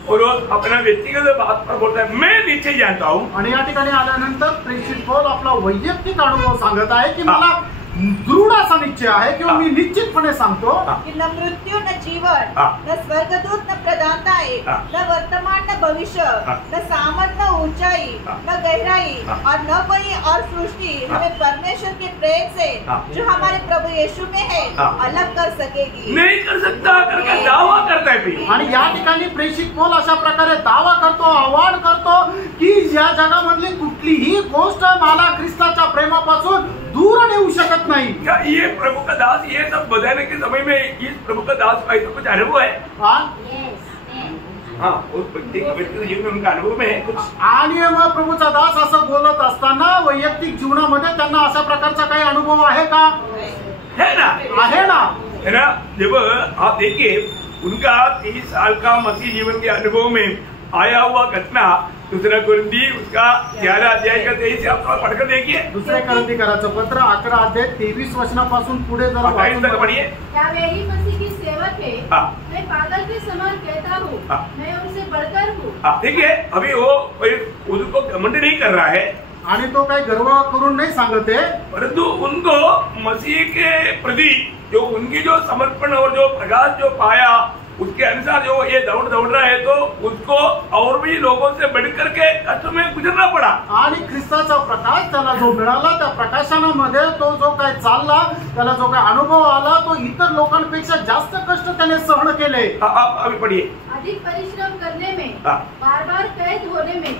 और अपना व्यक्तिगत बात पर बोलता है, मैं निश्चय जानता हूँ. आणि या ठिकाणी आल्यानंतर प्रेषित पौल आपला वैयक्तिक अनुभव सांगत आहे की मला दृढ असा निश्चय आहे किंवा मी निश्चितपणे सांगतो कि न मृत्यु न जीवन न स्वर्गदूत न प्रदाताएं न वर्तमान न भविष्य न सामर्थ न ऊंचाई न गहराई और न कोई और सृष्टि हमें परमेश्वर के प्रेम से जो हमारे प्रभु यीशु में है अलग कर सकेगी. नहीं कर सकता करके दावा करता है. आणि या ठिकाणी प्रेषित पौल अशा प्रकारे दावा करतो, आवाहन करतो की या जगामधली कुठलीही गोष्ट मला ख्रिस्ताच्या प्रेमापासून दूर नेऊ शकत नाही. क्या ये प्रभु का दास ये सब बताने के समय में इस प्रभु का दास का ऐसा कुछ अनुभव है? हाँ, उस व्यक्तिगत जीवन में उनका अनुभव में है कुछ. आणि मग प्रभूचा दास असं बोलत असताना वैयक्तिक जीवनामध्ये त्यांना अशा प्रकारचा काही अनुभव आहे का? है ना. आहे ना. है ना. जब आप देखिए उनका 30 साल का मसीह जीवन के अनुभव में आया हुआ घटना, दूसरा कुरिन्थी उसका 11 अध्याय का 23 से आप पढ़कर देखिए. दुसरे कुरिन्थीकराचं पत्र 11 अध्याय 23 वचनापासून पुढे जरा वाचून पढ़िए. क्या वे ही मसीह की सेवक है? मैं पागल के समान कहता हूँ, मैं उनसे बढ़कर हूँ. देखिए अभी वो उनको घमंड नहीं कर रहा है आणि तो काही गर्व करून नहीं सांगत है, परंतु उनको मसीह के प्रति जो उनकी जो समर्पण और जो प्रकाश जो पाया उसके अनुसार जो ये दौड़ रहा है तो उसको और भी लोगों से बढ़कर के कष्ट में गुजरना पड़ा. आणि ख्रिस्ताचा प्रकाश त्याला जो मिळाला त्या प्रकाशनामध्ये तो जो काय चालला, त्याला जो काय अनुभव आला तो इतर लोकांपेक्षा जास्त कष्ट त्याने सहन केले. आप अभी पढ़िए. अधिक परिश्रम करने में, बार बार कैद होने में,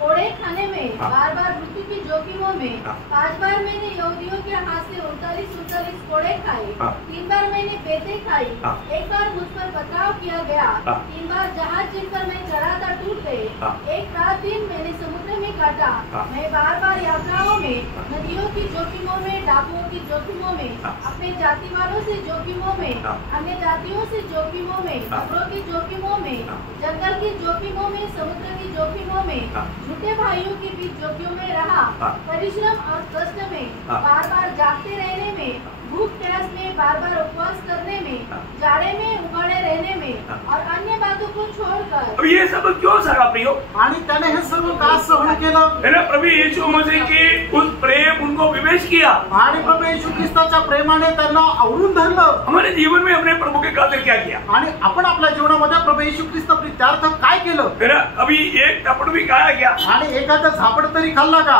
कोड़े खाने में, बार बार मृत्यु की जोखिमों में, 5 बार मैंने यहूदियों के हाथ से 39 कोड़े खाए, 3 बार मैंने बेतें खाई, 1 बार मुझ पर पथराव किया गया, 3 बार जहाज जिन पर मैं चढ़ा था टूट गए, 1 रात दिन मैंने समुद्र में काटा, मैं बार बार यात्राओं में में, नदियों की जोखिमों में, डाकुओं की जोखिमों में, अपने जाति वालों से जोखिमों में, अन्य जातियों से जोखिमों में, नगरों की जोखिमों में, जंगल की जोखिमों में, समुद्र की जोखिमों में, झूठे भाइयों के बीच जोखिमों में रहा, परिश्रम और कष्ट में, बार बार जागते रहने में, भूख प्यास में, बार बार उपवास करने में, जाड़े में उघाड़े रहने में और अन्य बातों को छोड़कर। अब ये सब क्यों सगा प्रियो? आणि त्याने हे सर्व का सहन केलं? है ना, प्रभु यीशु मसीह की उस प्रेम उनको विवेश किया आणि प्रभू येशू ख्रिस्ताच्या प्रेमाने त्यांना आवरून धरलं. हमारे जीवन में हमने प्रभु के खातिर क्या किया? आणि आपण आपल्या जीवनामध्ये प्रभू येशू ख्रिस्त प्रित्यार्थ काय केलं? है ना, अभी एक थप्पड़ भी खाया क्या? आणि एखादा झापड तरी खाल्ला का?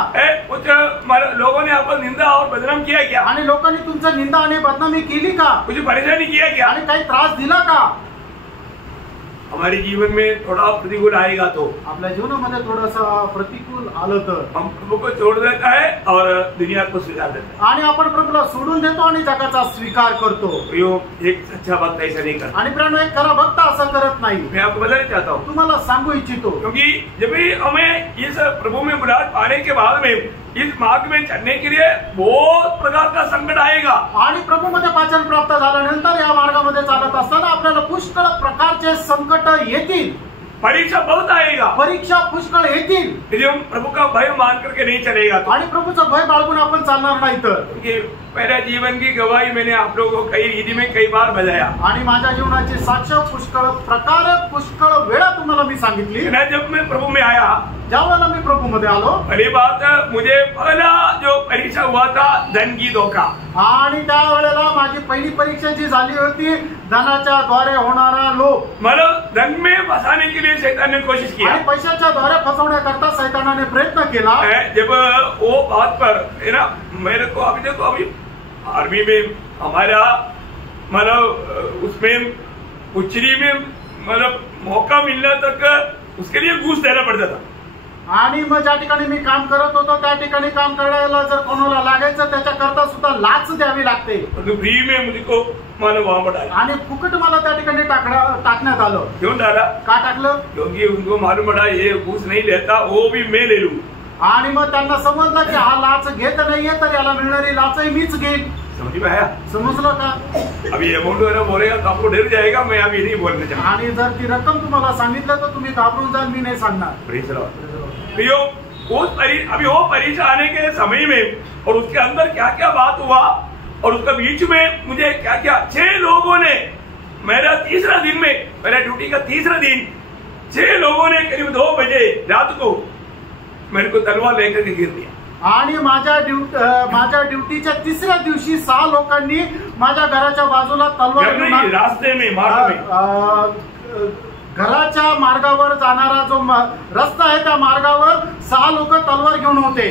कुछ लोगों ने आपको निंदा और बदनाम किया क्या? आणि लोकांनी तुमचं निंदा आणि बदनामी केली का? कुछ परेशानी किया क्या? आणि काही त्रास दिला का? हमारे जीवन में थोड़ा प्रतिकूल आएगा तो आपल्या जीवनामध्ये थोडासा प्रतिकूल आलं तर हम प्रभु को छोड़ देता है और दुनिया को स्वीकार देता आणि आपण प्रभूला सोडून देतो आणि जगाचा स्वीकार करतो. है. एक सच्चा भक्त ऐसा नहीं करता. आणि प्रियानो, एक खरा भक्त असं करत नाही. मैं आपको बताना चाहता हूँ, तुम्हाला सांगू इच्छितो, क्योंकि जब भी हमें इस प्रभु में बुलाहट पाने के बाद में इस मार्ग में चलने के लिए बहुत प्रकार का संकट आएगा. आणि प्रभूमध्ये वाचन प्राप्त झाल्यानंतर या मार्गामध्ये चालत असताना आपल्याला पुष्कळ प्रकारचे संकट येतील. परीक्षा बहुत आएगा. परीक्षा पुष्कळ येतील. यदि हम प्रभु का भय मान करके नहीं चलेगा तो. आणि प्रभूचा भय बाळगून आपण चालणार नाही तर. क्योंकि मेरे जीवन की गवाही मैंने आप लोगों को कई विधि में कई बार बजाया. आणि माझ्या जीवनाची साक्ष पुष्कळ प्रकार पुष्कळ वेळा तुम्हाला मी सांगितली. जब मैं प्रभु में आया, ज्यावेळेला मी प्रभू मध्ये आलो, पहली बात मुझे पहला जो परीक्षा हुआ था धन की धोखा. आणि त्यावेळेला माझी पहिली परीक्षा जी झाली होती धनाच्या द्वारे होणारा लोभ. मतलब धन में फंसाने के लिए शैतान ने कोशिश किया. आणि पैशाच्या द्वारे फसवण्याकरता शैतानाने प्रयत्न केला. जब वो बात पर है ना, मेरे को अभी देखो, अभी आर्मी में हमारा मतलब उसमें उचरी में मतलब मौका मिलने तक उसके लिए घूस देना पड़ता था. आणि मग ज्या ठिकाणी मी काम करत होतो त्या ठिकाणी काम करायला जर कोणाला लागायचं त्याच्याकरता सुद्धा लाच द्यावी लागते. फ्री में मुझको मानो वहां पर डाला. आणि फुकट मला त्या ठिकाणी टाकण्यात आलं. क्यों डाला? का टाकलं? क्योंकि उनको मालूम पड़ा ये घूस नहीं लेता, वो भी मैं ले लूं. आणि मग त्यांना समजलं की हा लाच घेत नाहीये तर याला मिळणारी लाचही मीच घेईन. समझ में आया? समजलं का? अभी अमाउंट वगैरह बोलेगा तो आपको डर जाएगा. मैं अभी नहीं बोलने चाहता. आणि जर ती रक्कम तुम्हाला सांगितलं तर तुम्ही घाबरून जाल. मी नाही सांगणार. अभी वो परीक्षा आने के समय में और उसके अंदर क्या क्या बात हुआ और उसके बीच में मुझे क्या क्या 6 लोगों ने मेरा तीसरा दिन में, मेरा ड्यूटी का तीसरा दिन, 6 लोगों ने करीब 2 बजे रात को मेरे को तलवार लेकर के गिर दिया. आणि माझ्या ड्युटीच्या तिसऱ्या दिवशी 6 लोकांनी माझ्या घराच्या बाजूला तलवार घेऊन रास्ते में मार्ग में घराच्या मार्गावर जाणारा जो रस्ता आहे त्या मार्गावर 6 लोक तलवार घेऊन होते.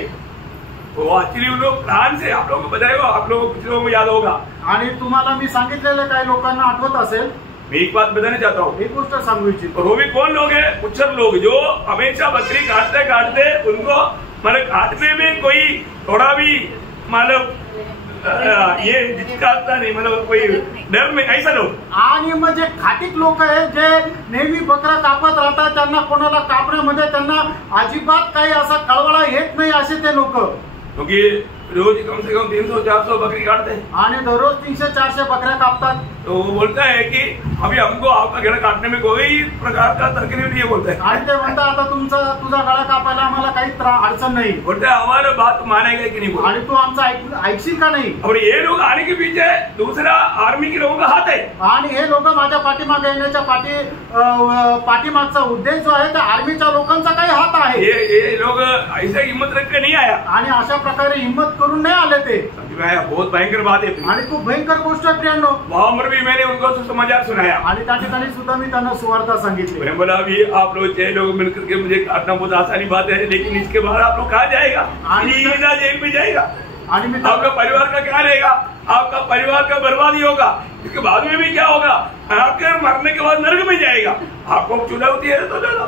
वो एक्चुअली लोग प्लान से आप लोगों को बताएगा, आप लोगों को कुछ लोगों को याद होगा. आणि तुम्हाला मी सांगितलेलं काही लोकांना आठवत असेल. मैं एक बात बताना चाहता हूँ. एक गोष्ट सांगू इच्छितो. वो भी कौन लोग हैं? कुछर लोग जो हमेशा बकरी काटते काटते उनको मतलब काटने में कोई थोड़ा भी मतलब ये दिक्कत नहीं, मतलब कोई डर में ऐसा लोग. आणि मग जे खाटीक लोक आहेत जे नेहमी बकरा कापत राहतात त्यांना कोणाला कापण्यामध्ये त्यांना अजिबात काही असा कळवळा येत नाही असे ते लोक. क्योंकि रोज कम से कम 300-400 बकरी काटते हैं आणि दररोज 300-400 बकऱ्या कापतात. तो वो बोलता है कि अभी हमको आपका गला काटने में कोई प्रकार का तकलीफ नहीं है. बोलता है. आणि ते म्हणतात आता तुझा गळा कापायला आम्हाला काही अडचण नाही. बोलता है हमारा बात मानेगा कि नहीं. आणि तू आमचं ऐकशील का नाही. और ये लोग आने के पीछे दूसरा आर्मी के लोगों का हाथ है. आणि हे लोक माझ्या पाठीमागे येण्याच्या पाठीमागचा उद्देश जो आहे त्या आर्मीच्या लोकांचा काही हात आहे. ये लोग ऐसा हिम्मत रख के नहीं आया. आणि अशा प्रकारे हिम्मत करून नाही आले ते. बहुत भयंकर बात है. आणि खूप भयंकर गोष्ट आहे प्रियांनो. वहां पर भी मैंने उनको समाचार सुनाया. आणि त्या ठिकाणी सुद्धा मी त्यांना सुवार्ता सांगितली. मैंने बोला अभी आप लोग 6 लोग मिलकर के मुझे काटना बहुत आसानी बात है, लेकिन इसके बाद आप लोग कहाँ जाएगा? सीधा जेल में जाएगा. आणि मी आपका परिवार का क्या रहेगा? आपका परिवार का बर्बादी होगा. इसके बाद में भी क्या होगा? आकर मरने के बाद नरक में जाएगा. आपको चुनौती है तो ले लो.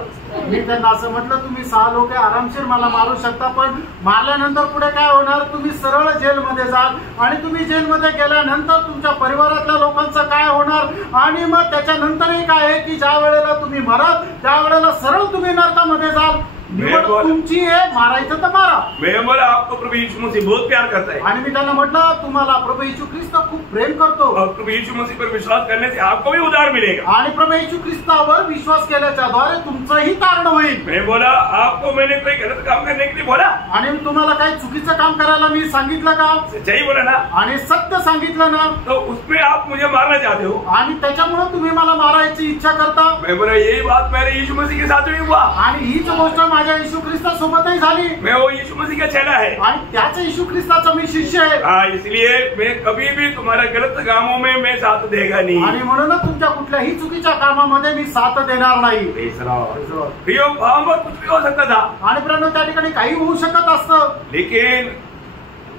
मी त्यांना असं म्हटलं तुम्ही 6 लोक आरामशीर मला मारू शकता, पण मारल्यानंतर पुढे काय होणार? तुम्ही सरळ जेलमध्ये जाल आणि तुम्ही जेलमध्ये गेल्यानंतर तुमच्या परिवारातल्या लोकांचं काय होणार? आणि मग त्याच्यानंतरही काय आहे की ज्या वेळेला तुम्ही मराल त्यावेळेला सरळ तुम्ही नरकामध्ये जाल. निवड तुमची आहे, मारायचं तर मारा. मैं बोला आपको प्रभु यीशु मसीह बहुत प्यार करता है. आणि मी त्यांना म्हटलं तुम्हाला प्रभू येशू ख्रिस्त खूप प्रेम करतो. और प्रभु यीशु मसीह पर विश्वास करने से आपको भी उद्धार मिलेगा. आणि प्रभू येशू ख्रिस्तावर विश्वास केल्याच्या द्वारे तुमचंही तारण होईल. मैं बोला आपको मैंने कोई गलत काम करने के लिए बोला? आणि मी तुम्हाला काही चुकीचं काम करायला मी सांगितलं का? सच्चाई बोला ना. आणि सत्य सांगितलं ना. तो उसमें आप मुझे मारना चाहते हो. आणि त्याच्यामुळे तुम्ही मला मारायची इच्छा करता. मैं बोला यही बात मेरे यीशु मसीह के साथ भी हुआ. आणि हीच गोष्ट माझ्या येशू ख्रिस्तासोबतही झाली. मैं वो यीशु मसीह का चेला है. आणि त्याच येशू ख्रिस्ताचा मी शिष्य आहे. हाँ, इसलिए मैं कभी भी तुम्हारा गलत कामों में मैं साथ देगा नहीं. आणि म्हणूनच तुमच्या कुठल्याही चुकीच्या कामामध्ये मी साथ देणार नाही. प्रियो वहां पर कुछ भी हो सकता था. आणि प्रियो त्या ठिकाणी काही होऊ शकत असतं. लेकिन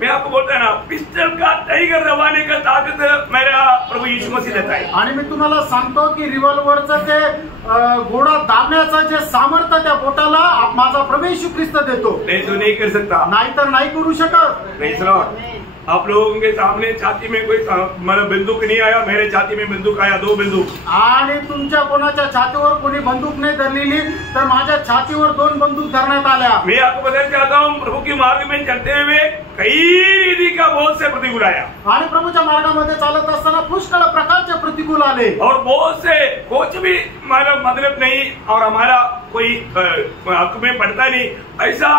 मैं आपको बोलता है ना, पिस्टल का टाइगर दबाने का ताकत मेरा प्रभु यीशु मसीह देता है. आणि मी तुम्हाला सांगतो की रिव्हॉल्वरचं ते घोडा दाबण्याचं जे सामर्थ्य त्या बोटाला माझा प्रभू येशू ख्रिस्त देतो. नहीं तो नहीं कर सकता. नाहीतर नाही करू शकत. नहीं सुनो, आप लोगों के सामने छाती में कोई मतलब बंदूक नहीं आया, मेरे छाती में बंदूक आया, 2 बंदूक. आणि तुमच्या कोणाच्या छातीवर कोणी बंदूक नाही धरलेली तर माझ्या छातीवर 2 बंदूक धरण्यात आल्या. मैं आपको बताना चाहता हूँ, प्रभु की मार्ग में चलते हुए कई रीति का बहुत से प्रतिकूल आया. आणि प्रभूच्या मार्गामध्ये चालत असताना पुष्कळ प्रकारचे प्रतिकूल आले. और बहुत से कुछ भी मतलब नहीं और हमारा कोई हक में पड़ता नहीं, ऐसा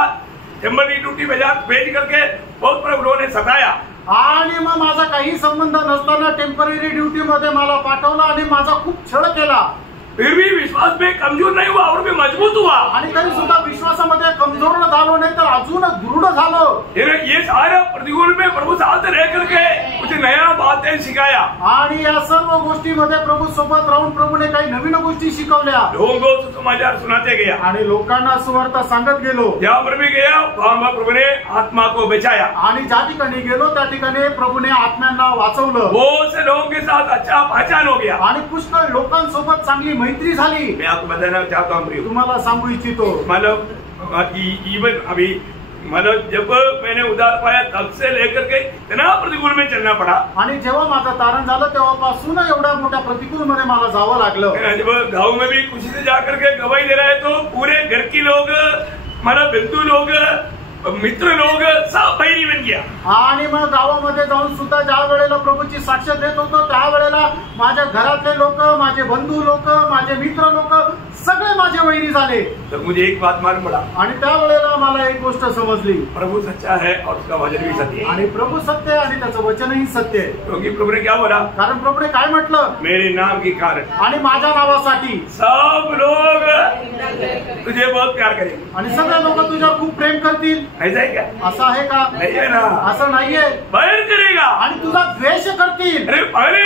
टेम्पररी ड्यूटी भेज करके बहुत प्रभुओं ने सताया. आणि मग माझा काही संबंध नसताना टेम्पररी ड्युटी मध्ये मला पाठवलं आणि माझा खूप छळ केला. फिर भी विश्वास में कमजोर नहीं हुआ और भी मजबूत हुआ. आणि तरी सुद्धा विश्वासामध्ये कमजोर झालो नाही तर अजून दृढ झालो. ये सारे प्रतिकूल में प्रभु साथ रह करके कुछ नया बातें सिखाया. आणि या सर्व गोष्टीमध्ये प्रभू सोबत राहून प्रभूने काही नवीन गोष्टी शिकवल्या. लोगों को सुसमाचार सुनाते गया. आणि लोकांना सुवार्ता सांगत गेलो. जहाँ पर भी गया वहाँ प्रभु ने आत्मा को बचाया. आणि ज्या ठिकाणी गेलो त्या ठिकाणी प्रभूने आत्म्यांना वाचवलं. बहुत से लोगों के साथ अच्छा पहचान हो गया. आणि पुष्कळ लोकांसोबत चांगली मैत्री झाली. मैं आपको बताना चाहता हूँ, तुम्हाला सांगू इच्छितो मतलब इवन अभी मतलब जब मैंने उद्धार पाया तब से लेकर के इतना प्रतिकूल में चलना पड़ा. आणि जेव्हा माझं तारण झालं तेव्हापासून एवढ्या मोठ्या प्रतिकूल मध्ये मला जावं लागलं. जब गाँव में भी खुशी से जाकर के गवाही दे रहा है तो पूरे घर की लोग मतलब बंधु लोग मित्र लोग सब बहिणी बन गया. आणि मग गावामध्ये जाऊन सुद्धा ज्या वेळेला प्रभूची साक्ष देत होतो त्यावेळेला माझ्या घरातले लोक, माझे बंधू लोक, माझे मित्र लोक सगळे माझे वैरी झाले. तर मुझे एक बात मालूम पड़ा. आणि त्यावेळेला मला एक गोष्ट समजली, प्रभु सच्चा है और उसका वचन भी सत्य है. आणि प्रभू सत्य आहे आणि त्याचं वचनही सत्य आहे. क्योंकि प्रभु ने क्या बोला? कारण प्रभूने काय म्हटलं? मेरे नाम के कारण आणि माझ्या नावासाठी सब लोग तुझे बहुत प्यार करेंगे. आणि सगळे लोक तुझ्यावर खूप प्रेम करतील. ऐसा है क्या? असं आहे का? नहीं है ना. असं नाहीये. बैर करेगा आणि तुझा द्वेष करतील. अरे पहले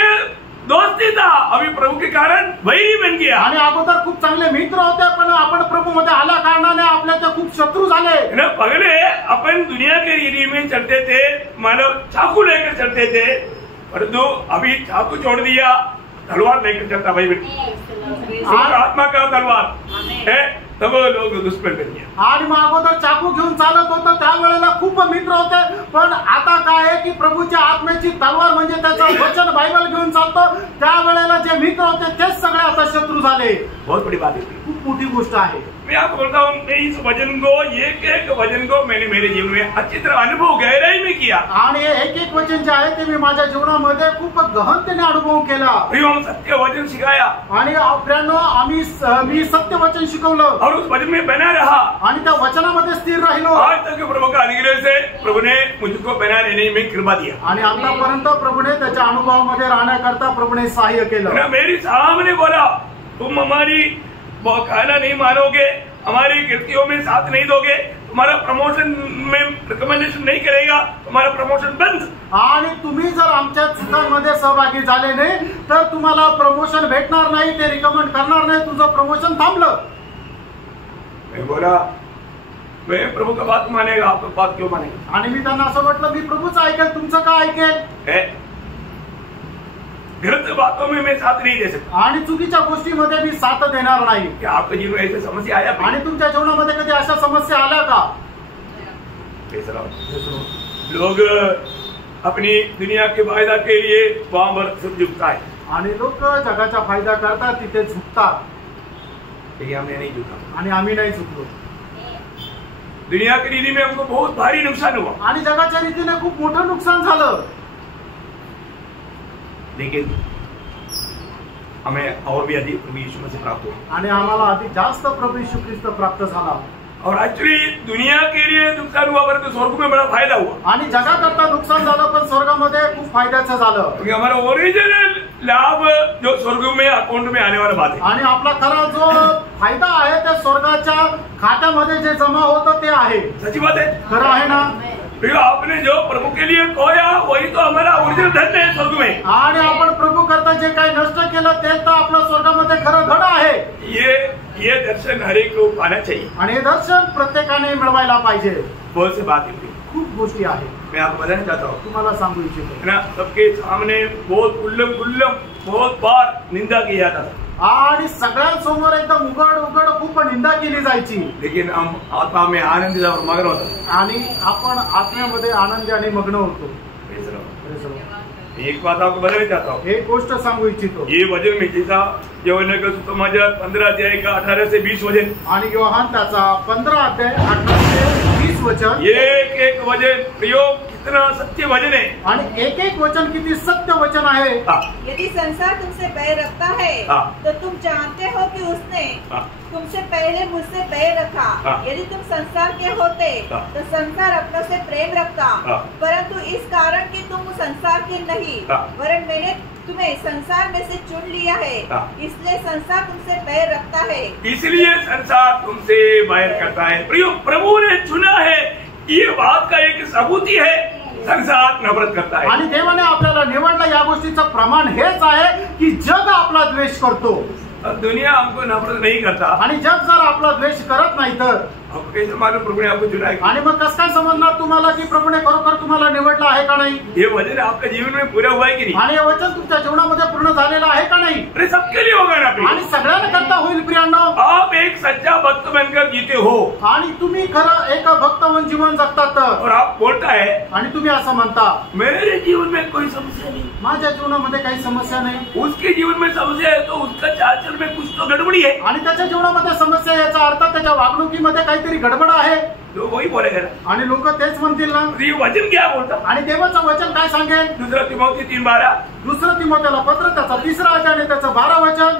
दोस्ती था, अभी प्रभु के कारण वही बन गया. आणि अगोदर खूप चांगले मित्र होते पण आपण प्रभू मध्ये आल्या कारणाने आपल्या ते खूप शत्रू झाले. पहले अपन दुनिया के रीति में चलते थे, मानव चाकू लेकर चलते थे, परंतु अभी चाकू छोड़ दिया, तलवार लेकर चलता भाई बेटी. आत्मा का तलवार है तब लोग दुश्मन बन गए. आणि मग अगोदर चाकू घेऊन चालत होतं त्यावेळेला खूप मित्र होते पण आता काय आहे की प्रभूच्या आत्म्याची तलवार म्हणजे त्याचं वचन बायबल घेऊन चालतो त्यावेळेला जे मित्र होते तेच सगळे आता शत्रू झाले. बहुत बड़ी बात है. खूप मोठी गोष्ट आहे. मैं आपको बोलता हूँ, मैं इस वचन को एक वचन को मैंने मेरे जीवन में अच्छी तरह अनुभव गहराई में किया. आणि एक वचन जे आहे ते मी माझ्या जीवनामध्ये खूप गहनतेने अनुभव केला. हम सत्य वचन सिखाया आणि आपल्याला मी सत्य वचन शिकवलं और उस वचन में बना रहा आणि त्या वचनामध्ये स्थिर राहिलो. आज तक प्रभु का अनुग्रह से प्रभु ने मुझको बना रहने में कृपा दिया. आणि आतापर्यंत प्रभूने त्याच्या अनुभवामध्ये राहण्याकरता प्रभूने सहाय्य केलं. मेरी सामने बोला, तुम हमारी कहना नहीं मानोगे, हमारी कीर्तियों में साथ नहीं दोगे, तुम्हारा प्रमोशन में रिकमेंडेशन नहीं करेगा, तुम्हारा प्रमोशन बंद. आणि तुम्ही जर आमच्या चुकांमध्ये सहभागी झाले नाही तर तुम्हाला प्रमोशन भेटणार नाही, ते रिकमेंड करणार नाही, तुझं प्रमोशन थांबलं. मैं बोला मैं प्रभु का बात मानेगा, आपका बात क्यों मानेगा? आणि मी त्यांना असं म्हटलं मी प्रभूचं ऐकेल, तुमचं का ऐकेल? गलत बातों में मैं साथ नहीं दे सकता. आणि चुकीच्या गोष्टीमध्ये मी साथ देणार नाही. क्या आपके जीवन में ऐसी समस्या आया? आणि तुमच्या जीवनामध्ये कधी अशा समस्या आल्या का? लोग अपनी दुनिया के फायदा के लिए वहां पर सब झुकता है. आणि लोक जगाचा फायदा करतात तिथे झुकतात. हमने नहीं झुका. आणि आम्ही नाही झुकलो. दुनिया की रीति में हमको बहुत भारी नुकसान हुआ आणि जगाच्या रीतीने खूप मोठं नुकसान झालं. लेकिन हमें और भी अधिक प्रभु यीशु मसीह प्राप्त हुआ आणि आम्हाला अधिक जास्त प्रभू येशू ख्रिस्त प्राप्त झाला. और एक्चुअली दुनिया के लिए नुकसान हुआ परंतु स्वर्ग में बड़ा फायदा हुआ. आणि जगाकरता नुकसान झालं पण स्वर्गामध्ये खूप फायद्याचं झालं. क्योंकि हमारा ओरिजिनल लाभ जो स्वर्ग में अकाउंट में आने वाला बात है. आणि आपला खरा जो फायदा आहे त्या स्वर्गाच्या खात्यामध्ये जे जमा होतं ते आहे. सच्ची बात है, खरं आहे ना. भैया आपने जो प्रभु के लिए खोया वही तो हमारा ओरिजिनल धन है स्वर्ग में. आणि आपण प्रभू करता जे काही नष्ट केलं ते तर आपल्या स्वर्गामध्ये खरं धन आहे. ये दर्शन हर एक को पाना चाहिए आणि हे दर्शन प्रत्येकाने मिळवायला पाहिजे. बहुत से बात है, खूप गोष्टी आहेत. मैं आपको बताना चाहता हूँ तुम्हाला सांगू इच्छितो है ना, सबके सामने बहुत उल्लम बहुत बार निंदा की जाता था. आणि सगळ्यांसमोर एकदम उघड खूप निंदा केली जायची. लेकिन हम आत्मा में आनंदित और मग्न होता. आणि आपण आत्म्यामध्ये आनंदी आणि मग्न होतो. एक बात आपको बताना चाहता हूँ, एक गोष्ट सांगू इच्छितो. ये वजन में जैसा यौवन का सुसमाचार 15 अध्याय का 18 से 20 वजन आणि योहान त्याचा 15 अध्याय 18 से 20 वचन, एक वजन प्रयोग कितना सत्य वचन है. आणि एक वचन किती सत्य वचन आहे. यदि संसार तुमसे बैर रखता है तो तुम जानते हो कि उसने तुमसे पहले मुझसे बैर रखा. यदि तुम संसार के होते तो संसार अपनों से प्रेम रखता, परंतु इस कारण कि तुम संसार के नहीं वरन मैंने तुम्हें संसार में से चुन लिया है, इसलिए संसार तुमसे बैर रखता है. इसलिए संसार तुमसे बैर करता है. प्रभु ने चुना है, ये बात का एक सबूत है. संसार नफरत करता है. आणि देवाने आपल्याला निवडलं या गोष्टीचं प्रमाण हेच आहे की जग आपला द्वेष करतो. दुनिया हमको नफरत नहीं करता. आणि जग जर आपला द्वेष करत नाही तर आपको कैसे मालूम प्रभु ने आपको चुना है. आणि मग कसं काय समजणार तुम्हाला की प्रभूने खरोखर तुम्हाला निवडलं आहे का नाही. ये वचन आपका जीवन में पूरा हुआ है कि नहीं. आणि हे वचन तुमच्या जीवनामध्ये पूर्ण झालेलं आहे का नाही. अरे सबके लिए होगा ना. आणि सगळ्यांना करता होईल प्रियांनो. आप एक सच्चा भक्त बनकर जीते हो आणि तुम्ही खरं एक भक्तवन जीवन जगतात. और आप बोलता है आणि तुम्ही असं म्हणता मेरे जीवन में कोई समस्या नहीं, माझ्या जीवनामध्ये काही समस्या नाही. उसके जीवन में समस्या है तो उसका चाल में कुछ तो गड़बड़ी है. आणि त्याच्या जीवनामध्ये समस्या याचा अर्थ त्याच्या वागणुकीमध्ये काहीतरी गडबड आहे. तो वही बोलेगा ना. आणि लोक तेच म्हणतील ना. ये वचन क्या बोलता. आणि देवाचं वचन काय सांगेल. दुसरा तिमोथी 3:12 दुसरं तिमोथेला पत्र त्याचा 3 अध्याय आणि त्याचं 12 वचन.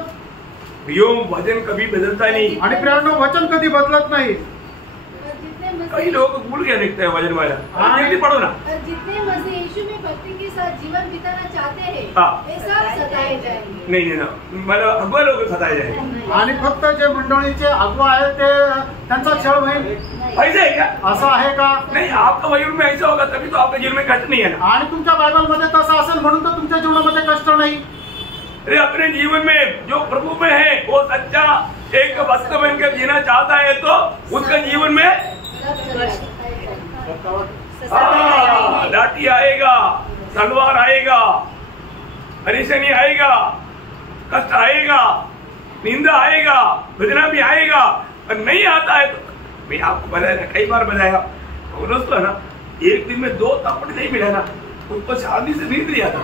वचन कभी बदलता नहीं. आणि प्रियांनो वचन कधी बदलत नाही. कई लोग भूल गया देखते हैं वचन वाला. पढ़ो ना. जितने मसीह यीशु में भक्ति के साथ जीवन बिताना चाहते हैं वे सब सताए जाएंगे. नहीं ना, मतलब अगवा लोग सताए जाएंगे. आणि फक्त जे मंडळीचे अगवा आहे ते त्यांचा छळ होईल ऐसा है क्या. असं आहे का. नहीं, आपका जीवन में ऐसा होगा तभी तो आपके जीवन में कष्ट नहीं है ना. आणि तुमच्या बायबलमध्ये तसं असेल म्हणून तर तुमच्या जीवनामध्ये कष्ट नाही. अरे अपने जीवन में जो प्रभु में है वो सच्चा एक भक्त बनकर जीना चाहता है तो उसका जीवन में लाठी आएगा, तलवार आएगा, परेशानी आएगा, कष्ट आएगा, निंदा आएगा, वेदना भी आएगा. और नहीं आता है तो मैं आपको बताया ना, कई बार बताया पौलुस ना, एक दिन में 2 थप्पड़ नहीं मिला ना, उसको शांति से नींद नहीं आता.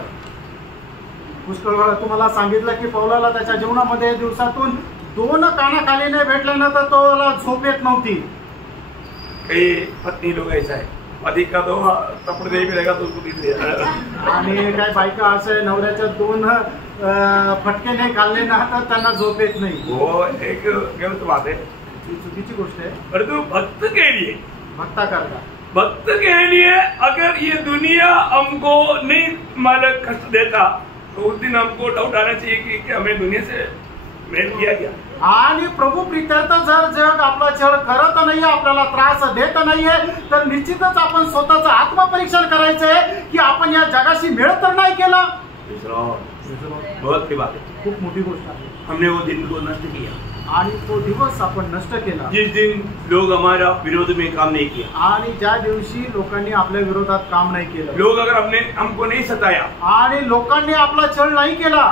पुष्कळ वेळा तुम्हाला सांगितलं की पौलाला त्याच्या जीवनामध्ये दिवसातून 2 कानाखाली नाही भेटले ना तर तोला झोप येत नव्हती. कई पत्नी लोग ऐसा है, पति का 2 थप्पड़ नहीं मिलेगा तो उसको नींद नहीं आता. आणि काय बायका असे नवऱ्याच्या 2 फटके नाही खाल्ले ना तर त्यांना झोप येत नाही. वो एक गलत बात है, चुकीची गोष्ट आहे. परंतु भक्त के लिए, भक्ता करता भक्त के लिए अगर ये दुनिया हमको नहीं मालक कष्ट देता तो उस दिन हमको डाउट आना चाहिए कि हमें दुनिया से मेल किया गया. आणि प्रभू प्रित्यर्थ जर जग आपला छळ करत नाहीये, आपल्याला त्रास देत नाहीये तर निश्चितच आपण स्वतःचं आत्मपरीक्षण करायचंय की आपण या जगाशी मेळ तर नाही केला. बहुत की बात है, खूप मोठी गोष्ट आहे. हमने वो दिन को नष्ट किया. आणि तो दिवस आपण नष्ट केला. जिस दिन लोग हमारा विरोध में काम नहीं किया. आणि ज्या दिवशी लोकांनी आपल्या विरोधात काम नाही केलं. लोग अगर हमको नहीं सताया आणि लोकांनी आपला छळ नाही केला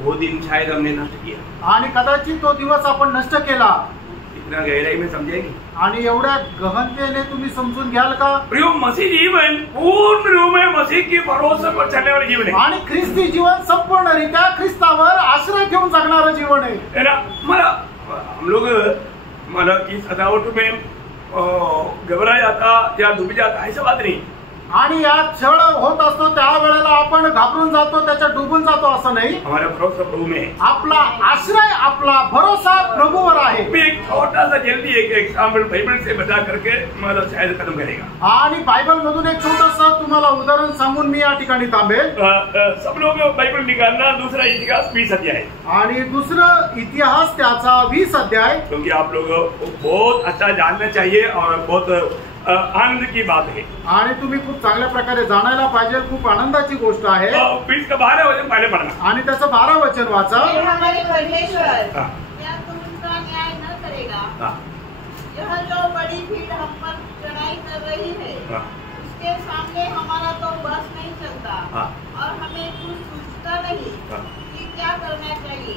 वो दिन शायद हमने नष्ट किया. आणि कदाचित तो दिवस आपण नष्ट केला. इतना गहराई में समझेंगे. आणि एवढ्या गहनतेने तुम्ही समजून घ्याल का. प्रिय मसीह जीवन पूर्ण रूप में मसीह के भरोसे पर चलने वाले जीवन है. आणि ख्रिस्ती जीवन संपूर्णरित्या ख्रिस्तावर आश्रय घेऊन जगणारं जीवन आहे. है ना. हम लोग मतलब की सजावट में घबरा जाता या डूब जाता ऐसा बात नहीं। आणि या छळ होत असतो त्यावेळेला आपण घाबरून जातो, त्याच्यात डुबून जातो असं नाही। हमारा भरोसा प्रभु में है। आपला आश्रय, आपला भरोसा प्रभुवर आहे। मैं एक छोटा सा जल्दी एक एग्जाम्पल बाइबल से बता करके मला शायद खत्म करेगा। आणि बायबल मधून एक छोटंसं तुम्हाला उदाहरण सांगून मी या ठिकाणी थांबेल। सब लोग बाइबल निकालना, दूसरा इतिहास 20 अध्याय आणि दुसरं इतिहास त्याचा 20 अध्याय। क्योंकि आप लोगों को बहुत अच्छा जानना चाहिए और बहुत आनंद की बात है आणि तुम्ही खूप चांगल्या प्रकारे जाणायला पाहिजे, खूप आनंदाची गोष्ट आहे। 20 का 12 वचन पहले पढ़ना आणि त्याचं 12 वचन वाचा। हे हमारे परमेश्वर क्या तू उनका न्याय न करेगा? यह जो बड़ी भीड़ हम पर चढ़ाई कर रही है उसके सामने हमारा तो बस नहीं चलता और हमें कुछ सूझता नहीं कि क्या करना चाहिए,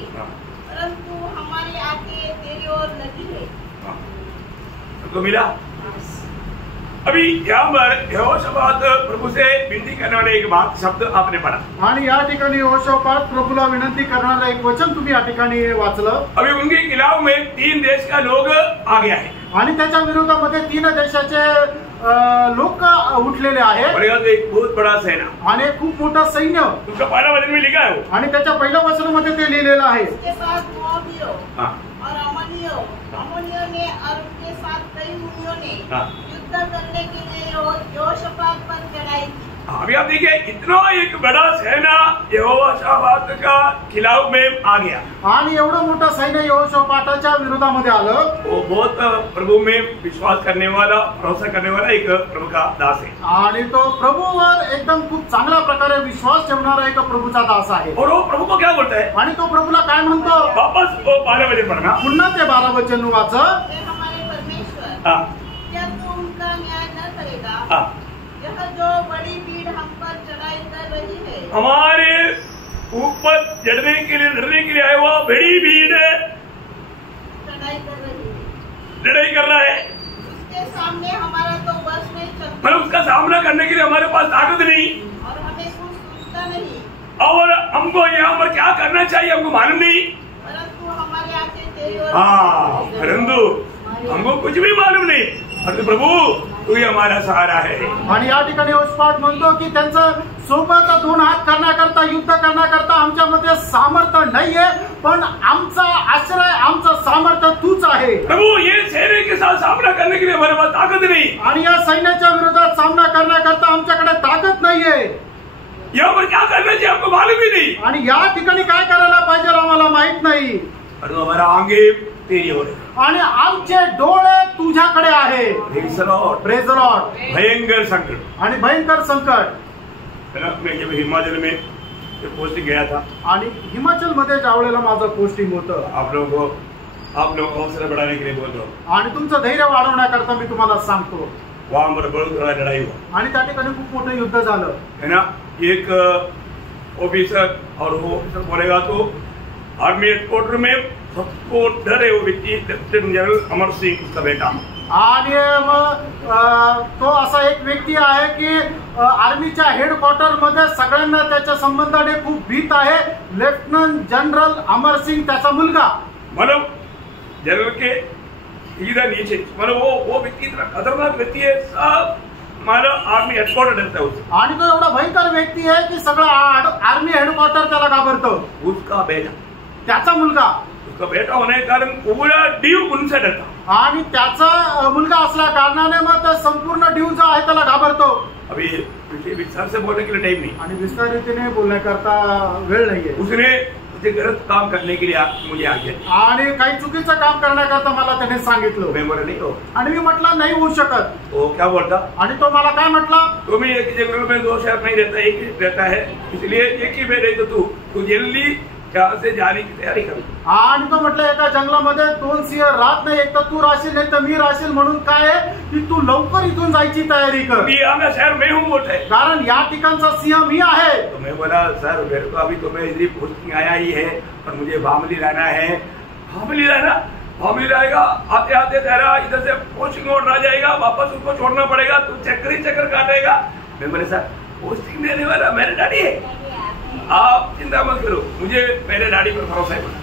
परंतु हमारी आंखें तेरी ओर लगी है। तो मिला अभी यहाँ पर यहोशापात प्रभु से विनती करने वाले एक बात शब्द आपने पढ़ा आणि या ठिकाणी यहोशापात प्रभूला विनंती करणारा एक वचन तुम्ही या ठिकाणी वाचलं। अभी उनके खिलाफ में 3 देश का लोग आ गया है आणि त्याच्या विरोधामध्ये 3 देशाचे लोक उठलेले आहेत और यहाँ एक बहुत बड़ा सेना आणि खूप मोठा सैन्य। उसका पहला वचन में लिखा है वो आणि त्याच्या पहिल्या वचनामध्ये ते लिहिलेलं आहे। उसके साथ मोआबियों हाँ और अम्मोनियों ने और उनके साथ कई मुनियों ने युद्ध करने के लिए यहोशापात पर चढ़ाई की। अभी आप देखिए इतना एक बड़ा सेना यहोशापात का खिलाफ में आ गया आणि एवढं मोठं सैन्य यहोशापाताच्या विरोधामध्ये आलं। वो बहुत प्रभु में विश्वास करने वाला, भरोसा करने वाला एक प्रभु का दास है आणि तो प्रभूवर एकदम खूप चांगल्या प्रकारे विश्वास ठेवणारा एक प्रभूचा दास आहे। और वो प्रभु को क्या बोलता है? आणि तो प्रभूला काय म्हणतो? वापस वो 12 वचन पढ़ना। पुन्हा ते 12 वचन वाचा। हे हमारे परमेश्वर हाँ क्या तू उनका न्याय न करेगा? हाँ यह जो बड़ी भीड़ हम पर चढ़ाई कर रही है हमारे ऊपर चढ़ने के लिए, लड़ने के लिए आया हुआ बड़ी भीड़ चढ़ाई कर रही है, लड़ाई कर रहा है, उसके सामने हमारा तो बस नहीं चलता मतलब उसका सामना करने के लिए हमारे पास ताकत नहीं और हमें कुछ सूझता नहीं, और हमको यहाँ पर क्या करना चाहिए हमको मालूम नहीं। परंतु हमारी आंखें तेरी ओर। हाँ परंतु हमको कुछ भी मालूम नहीं, परंतु प्रभु तू ही हमारा सहारा है। आणि या ठिकाणी यहोशापात म्हणतो की त्यांचं सोबत 2 हात करण्याकरता, युद्ध करण्याकरता आमच्यामध्ये सामर्थ्य नाहीये, पण आमचा आश्रय, आमचं सामर्थ्य तूच आहे। प्रभु ये सेना के साथ सामना करने के लिए हमारे पास ताकत नहीं, आणि या सैन्याच्या विरोधात सामना करण्याकरता आमच्याकडे ताकद नाहीये। यहाँ पर क्या करना चाहिए हमको मालूम ही नहीं, आणि या ठिकाणी काय करायला पाहिजे आम्हाला माहित नाही। परंतु हमारा आगे तेरी ओर है आणि आमचे डोळे तुझ्याकडे आहे। Praise the Lord. Praise the Lord. भयंकर संकट आणि भयंकर संकट। मैं जब हिमाचल में पोस्टिंग गया था आणि हिमाचल मध्ये ज्यावेळेला माझं पोस्टिंग होतं, आप लोगों को हौसला बढ़ाने के लिए बोल रहा हूँ, आणि तुमचं धैर्य वाढवण्याकरता मी तुम्हाला सांगतो। वहाँ पर बहुत बड़ा लड़ाई हुआ आणि त्या ठिकाणी खूप मोठं युद्ध झालं है ना। एक ऑफिसर, और वो ऑफिसर बोलेगा तो आर्मी हेडक्वार्टर में सबको डर है वो व्यक्ति लेफ्टिनेंट जनरल अमर सिंह उसका बेटा। आणि मग तो असा एक व्यक्ती आहे की आर्मीच्या हेडक्वार्टर मध्ये सगळ्यांना त्याच्या संबंधाने खूप भीत आहे। लेफ्टनंट जनरल अमर सिंह त्याचा मुलगा, मतलब जनरल के सीधा नीचे, मतलब वो व्यक्ति इतना खतरनाक व्यक्ति है, सब मतलब आर्मी हेडक्वार्टर डरता है उससे। आणि तो एवढा भयंकर व्यक्ती आहे की सगळं आर्मी हेडक्वार्टर त्याला घाबरतं। उसका बेटा, त्याचा मुलगा, उसका बेटा होने के कारण पूरा ड्यू उनसे डरता, आणि त्याचा मुलगा असल्या कारणाने मग संपूर्ण ड्यू जो आहे त्याला घाबरतो। अभी विस्तार से बोलने के लिए टाइम नहीं, आणि विस्तारितीने बोलण्याकरता वेळ नाहीये। उसने मुझे गलत काम करने के लिए मुझे आगे, आणि काही चुकीचं काम करण्याकरता मला त्याने सांगितलं। मैं बोला नहीं हो, आणि मी म्हटलं नाही होऊ शकत। तो क्या बोलता, आणि तो मला काय म्हटला, तुम्हें एक ही जंगल में 2 शहर नहीं रहता, एक ही रहता है, इसलिए एक ही में रहे तो तू जल्दी यहाँ से जाने की तैयारी कर। आणि तो म्हटलं एका जंगलामध्ये 2 सिंह राहत नाही, एक तर तू राहशील नाही तर मी राहशील, म्हणून काय आहे की तू लवकर इथून जायची तयारी कर, यहाँ का शहर मैं हूँ बोलता है, कारण या ठिकाणचा सिंह मी आहे। तो मैं बोला सर मेरे को अभी तो मैं इधर पोस्टिंग आया ही है और मुझे बामली लाना है। बामली लाएगा, आते आते तेरा इधर से पोस्टिंग और आ जाएगा, वापस उसको छोड़ना पड़ेगा, तू चक्कर काटेगा। मैं बोले सर पोस्टिंग देने वाला मेरे डैडी है, आप चिंता मत करो, मुझे मेरे डैडी पर भरोसा है।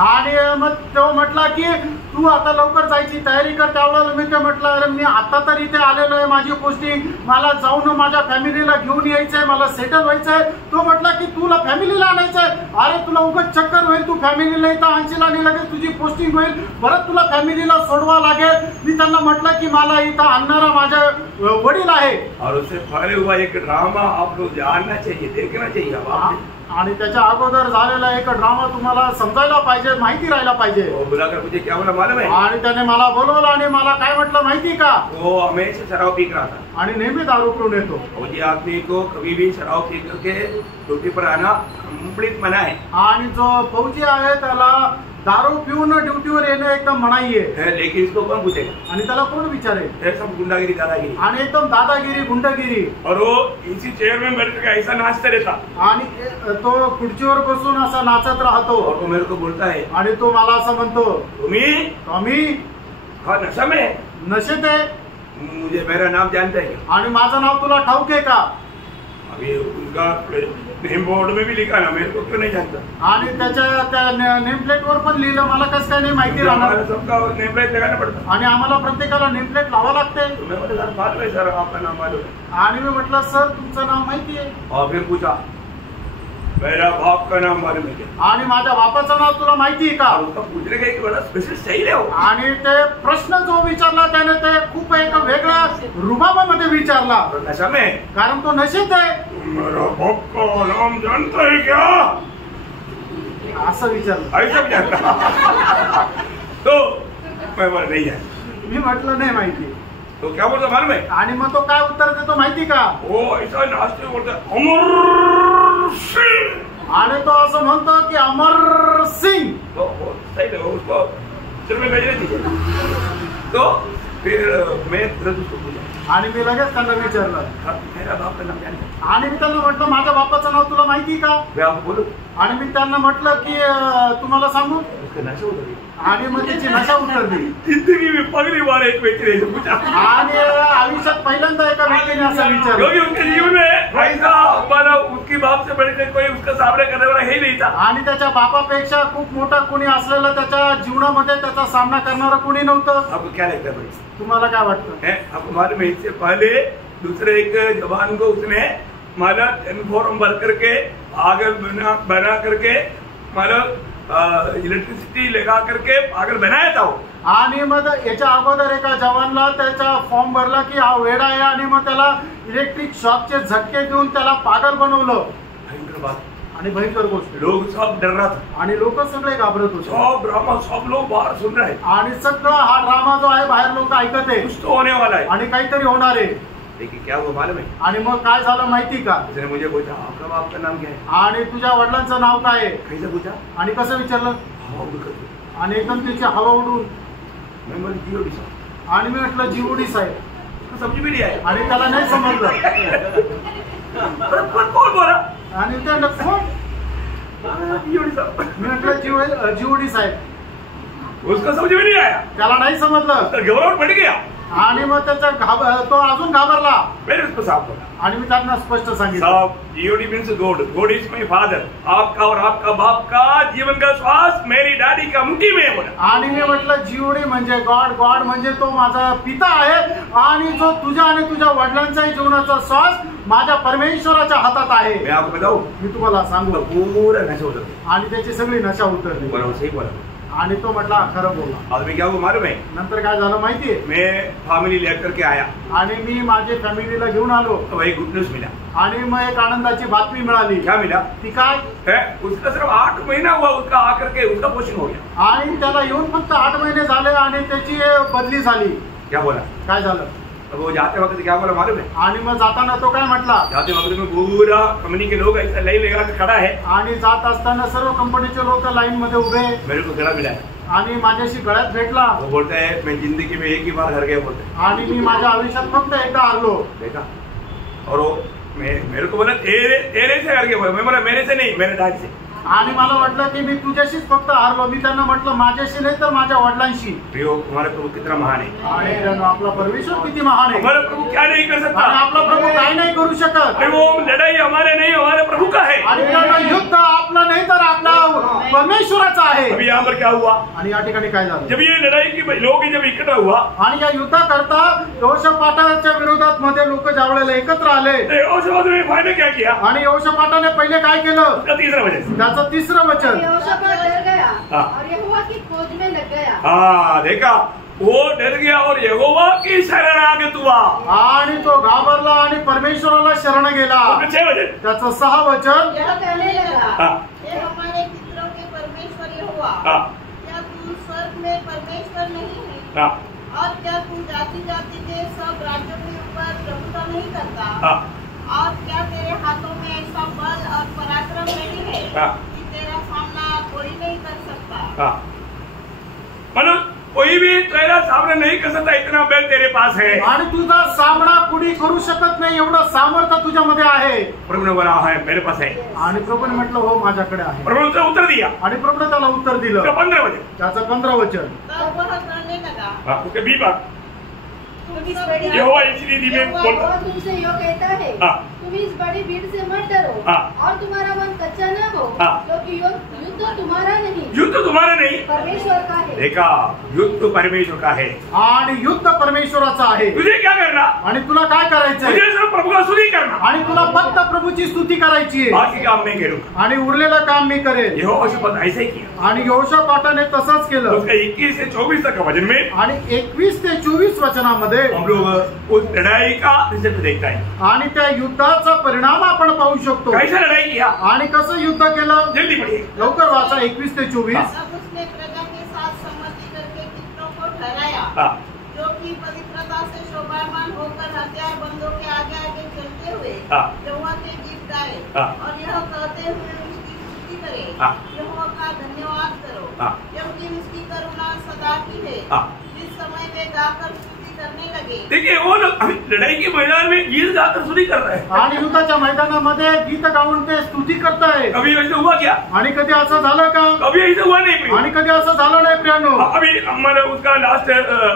आणि मग तो म्हटला की तू तू आता लवकर जायची तयारी कर. त्यावेळेला मी ते म्हटलं अरे मी आता तर इथे आलेलो आहे, माझी पोस्टिंग, मला जाऊन माझ्या फॅमिलीला घेऊन यायचंय, मला सेटल व्हायचंय. तो म्हटला की तुला फॅमिलीला आणायचंय. अरे तुला उगाच चक्कर होईल, तू फॅमिलीला इथं आणशील आणि लगेच तुझी पोस्टिंग होईल, परत तुला फॅमिलीला सोडवा लागेल. मी त्यांना म्हटलं की मला इथं आणणारा माझा वडील आहे. और उससे पहले हुआ एक ड्रामा आप लोग जानना चाहिए, देखना चाहिए. आणि त्याच्या अगोदर झालेला एक ड्रामा तुम्हाला समजायला पाहिजे, माहिती राहायला पाहिजे. वो बुलाकर मुझे क्या बोला मालूम है? आणि त्याने मला बोलवलं आणि मला काय म्हटलं माहिती का? वो हमेशा शराब पी रहा था आणि नेहमी दारू पिऊन येतो. फौजी आदमी को कभी भी शराब पी करके ड्यूटी पर आना कंप्लीट मना है. आणि जो फौजी आहे त्याला दारू पिऊन ड्युटीवर येणं एकदम मनाई आहे. लेकिन इसको कौन पूछेगा? आणि त्याला कोण विचारेल? सब गुंडागिरी दादागिरी आणि एकदम दादागिरी गुंडगिरी. और वो इसी चेयर में बैठ कर ऐसा नाचता रहता. आणि तो खुर्चीवर बसून असा नाचत राहतो. और वो मेरे को बोलता है, आणि तो मला असं म्हणतो तुम्ही नशा में नशेत आहे. मुझे मेरा नाम जानता है आणि माझं नाव तुला ठाऊक आहे का? अभी उनका नेम बोर्ड में भी लिखा ना, मेरे को क्यों नहीं जानता? आणि त्याच्या नेम प्लेट वर पण लिहिलं, मला कसं काय नाही माहिती राहणार? सबका नेम प्लेट लगाना पड़ता. आणि आम्हाला प्रत्येकाला नेम प्लेट लावा लागते. मालूम है सर, आपका नाम मालूम है. आणि मी म्हटलं सर तुमचं नाव माहिती आहे. और फिर पूछा मेरा बाप का नाम मालूम है क्या? आणि माझ्या बापाचं नाव तुला माहिती आहे का? उसका पूछने का एक बड़ा स्पेशल स्टाइल है. आणि ते प्रश्न जो विचारला त्याने ते खूप एक वेगळ्या रुबाबामध्ये विचारला. नशा में, कारण तो नशेत आहे. मेरा बाप का नाम जानता है क्या? असं विचारलं. ऐसा विचारता. तो मैं बोला नहीं है. मी म्हटलं नाही माहिती. तो क्या बोलता मालूम है? आणि मग तो काय उत्तर देतो माहिती का? वो ऐसा नाचते बोलता अमर सिंह. आणि तो असं म्हणतो की अमर सिंग. तो सही है, उसको सिर में भेजने दीजिए. तो फिर मैं तुरंत उसको पूछा आणि मी लगेच त्यांना विचारलं मेरा बाप का नाम जानता है? आणि मी त्यांना म्हटलं माझ्या बापाचं नाव तुला माहिती का? मैं आपको बोलूं? आणि मी त्यांना म्हटलं की तुम्हाला सांगू? उसका नशा उतर गया. आणि मग त्याची नशा उतरली. जिंदगी में पहली बार एक व्यक्ति ने पूछा. आणि आयुष्यात पहिल्यांदा एका व्यक्तीने असं विचारलं. क्योंकि उनके जीवन में ऐसा हमारा उसकी बाप से बढ़कर कोई उसका सामना करने वाला ही नहीं था. आणि त्याच्या बापापेक्षा खूप मोठा कोणी असलेलं त्याच्या जीवनामध्ये त्याचा सामना करणारा कोणी नव्हतं. आपको क्या लगता है? तुम्हाला काय वाटतं? आपको मालूम है इससे पहले दूसरे एक जवान को उसने माला फॉर्म भर करके पागल बना करके माला इलेक्ट्रिसिटी लगा करके पागल बनाया था. आणि मग याच्या अगोदर एका जवानला त्याचा फॉर्म भरला की हा वेडा आहे आणि मग त्याला इलेक्ट्रिक शॉकचे झटके देऊन त्याला पागल बनवलं. भयंकर बात आणि भयंकर गोष्ट. लोग सब डर रहा था आणि लोक सगळे घाबरत होते. सब ड्रामा सब लोग बाहर सुन रहे हैं. आणि सगळं हा ड्रामा जो आहे बाहेर लोक ऐकत आहे. कुछ तो होने वाला है आणि काहीतरी होणार आहे. लेकिन क्या हुआ मालूम है? आणि मग काय झालं माहिती का? उसने मुझे पूछा आपका बाप का नाम क्या है? आणि तुझ्या वडिलांचं नाव काय आहे? कैसे पूछा? आणि कसं विचारलं? आणि एकदम तिची हवा उडून. मैं बोला जीओडी साहब. आणि मी म्हटलं जीओडी साहेब. समझ में नहीं आया. आणि त्याला नाही समजलं. कोण बोला? आणि ते फोन जीओडी साहब. मी म्हटलं जीओडी साहेब. उसको समझ में नहीं आया. त्याला नाही समजलं. तर घबराहट पड़ गया. आणि मग त्याचा तो अजून घाबरला. मैंने उसको साफ बोला. आणि मी त्यांना स्पष्ट सांगितलं साहब G O D means God. God is my father. आपका और आपका बाप का जीवन का श्वास मेरी डैडी का मुट्ठी में बोला. आणि मी म्हटलं जीओडी म्हणजे गॉड. गॉड म्हणजे तो माझा पिता आहे आणि जो तुझ्या आणि तुझ्या वडिलांचाही जीवनाचा श्वास माझ्या परमेश्वराच्या हातात आहे. मैं आपको बताऊं, मी तुम्हाला सांगू. पूरा नशा उतर गया. आणि त्याची सगळी नशा उतरली. बरोबर सही बोला. आणि तो म्हटला खरं बोलला. आदमी क्या हुआ मालूम है? नंतर काय झालं माहितीये? मैं फैमिली लेकर के आया. आणि मी माझी फॅमिलीला घेऊन आलो. तो वही गुड न्यूज मिला. आणि मग एक आनंदाची बातमी मिळाली. क्या मिला? ती काय? उसका सिर्फ 8 महीना हुआ उसका आकर के उसका पोस्टिंग हो गया. आणि त्याला येऊन फक्त 8 महिने झाले आणि त्याची बदली झाली. क्या बोला? काय झालं? अब वो जाते वक्त क्या बोला मालूम है? आणि मग जाताना तो काय म्हटला? जाते वक्त में पूरा कंपनी के लोग ऐसा लाइन लगा के खड़ा है. आणि जात असताना सर्व कंपनीचे लोक लाईन मध्ये उभे. मेरे को गला मिला है. आणि माझ्याशी गळ्यात भेटला. वो बोलता है मैं जिंदगी में एक ही बार हर गया बोलता है. आणि मी माझ्या आयुष्यात फक्त एकदा हरलो. देखा. और वो मेरे को बोला तेरे से हर गया बोला. मैं बोला मेरे से नहीं, मेरे डैड से. आणि मला वाटलं की मी तुझ्याशीच फक्त हारलो. मी त्यांना म्हटलं माझ्याशी नाही तर माझ्या वडिलांशी. प्रियो हमारा प्रभु कितना महान है. आणि आपला परमेश्वर किती महान आहे. हमारा प्रभु क्या नहीं कर सकता. आणि आपला प्रभु काय नाही करू शकत. वो लड़ाई हमारे नहीं हमारे प्रभु का है. आणि युद्ध आपला नाही तर आपला परमेश्वराचा आहे। अभी यहाँ पर क्या हुआ? आणि या ठिकाणी काय झालं? जब ये लड़ाई की लोग जब इकट्ठा हुआ आणि या युद्धाकरता यहोशापाटाच्या विरोधात मध्ये लोक ज्यावेळेला एकत्र आले, यहोशापात ने फायदा क्या किया? आणि यहोशापाटाने पहिले काय केलं? उसका तीसरा वचन, त्याचं तिसरं वचन, यहोशापात डर गया हाँ। और यहोवा की खोज में लग गया। हाँ देखा, वो डर गया और यहोवा की शरणागत हुआ, आणि तो घाबरला आणि परमेश्वराला शरण गेला। 6 वचन, त्याचं 6 वचन, यह कहने लगा, हाँ हे हमारे पितरों के परमेश्वर यहोवा, हाँ क्या तू स्वर्ग में परमेश्वर नहीं है? हाँ और क्या तू जाति जाति के सब राज्यों के ऊपर प्रभुता नहीं करता? हाँ और क्या तेरे हाथों में ऐसा बल और पराक्रम नहीं है हाँ। कि तेरा सामना कोई नहीं कर सकता? हाँ, मतलब कोई भी तेरा सामना नहीं कर सकता, इतना बल तेरे पास है। आणि तुझा सामना कुणी करू शकत नाही एवढं सामर्थ्य तुझ्यामध्ये आहे। प्रभु ने बोला है मेरे पास है। आणि प्रभूने म्हटलं हो माझ्याकडे आहे। प्रभु ने उसका उत्तर दिया, आणि प्रभूने त्याला उत्तर दिलं। 15 वचन, त्याचं 15 वचन, तब वह कहने लगा, हाँ उसके भी बात, तुम इस बड़ी यहोवा इसलिए दी में बोलता, यहोवा तुमसे यो कहता है, हाँ तुम इस बड़ी भीड़ से मत डरो हाँ। और तुम्हारा मन कच्चा न हो, हाँ। क्योंकि युद्ध तुम्हारा नहीं युद्ध तुम्हारा नहीं, परमेश्वर का है। देखा युद्ध परमेश्वर का है। आणि युद्ध परमेश्वराचं आहे। तुझे क्या करना? आणि तुला काय करायचंय? तुझे सिर्फ प्रभु का स्तुति करना, आणि तुला फक्त प्रभूची स्तुती करायची आहे। बाकी काम मैं करूंगा। आणि उरलेलं काम मी करेन। यहोशापात ऐसे ही किया। आणि यहोशापाटाने तसंच केलं। उसका 21 से 24 तक का वचन में आणि 21 ते 24 वचनामध्ये हम लोग उस लड़ाई का रिजल्ट देखता है। आणि त्या युद्धाचा परिणाम आपण पाहू शकतो। कैसे लड़ाई किया? आणि कसं युद्ध केलं? जल्दी पढ़िए। लवकर वाचा 21 ते 24। तब उसने प्रजा के साथ सम्मति करके पितरों को ठहराया, हाँ जो कि पवित्रता से शोभायमान होकर हथियार बंदों के आगे आगे चलते हुए हाँ। यहोवा के गीत गाए हाँ। और यह कहते हुए उसकी स्तुति करे, हाँ। यहोवा का धन्यवाद करो, हाँ। क्योंकि उसकी करुणा सदा की है। हाँ। जिस समय वे गाकर स्तुति करने लगे, देखिए वो लोग लड़ाई के मैदान में गीत गाकर स्तुति कर रहे हैं। आणि युद्धाच्या मैदानामध्ये गीत गाऊन ते स्तुती करताय। कभी ऐसे हुआ क्या? आणि कधी असं झालं का? कभी ऐसे हुआ नहीं प्रिय। आणि कधी असं झालं नाही प्रियानो। अभी हमारा उसका लास्ट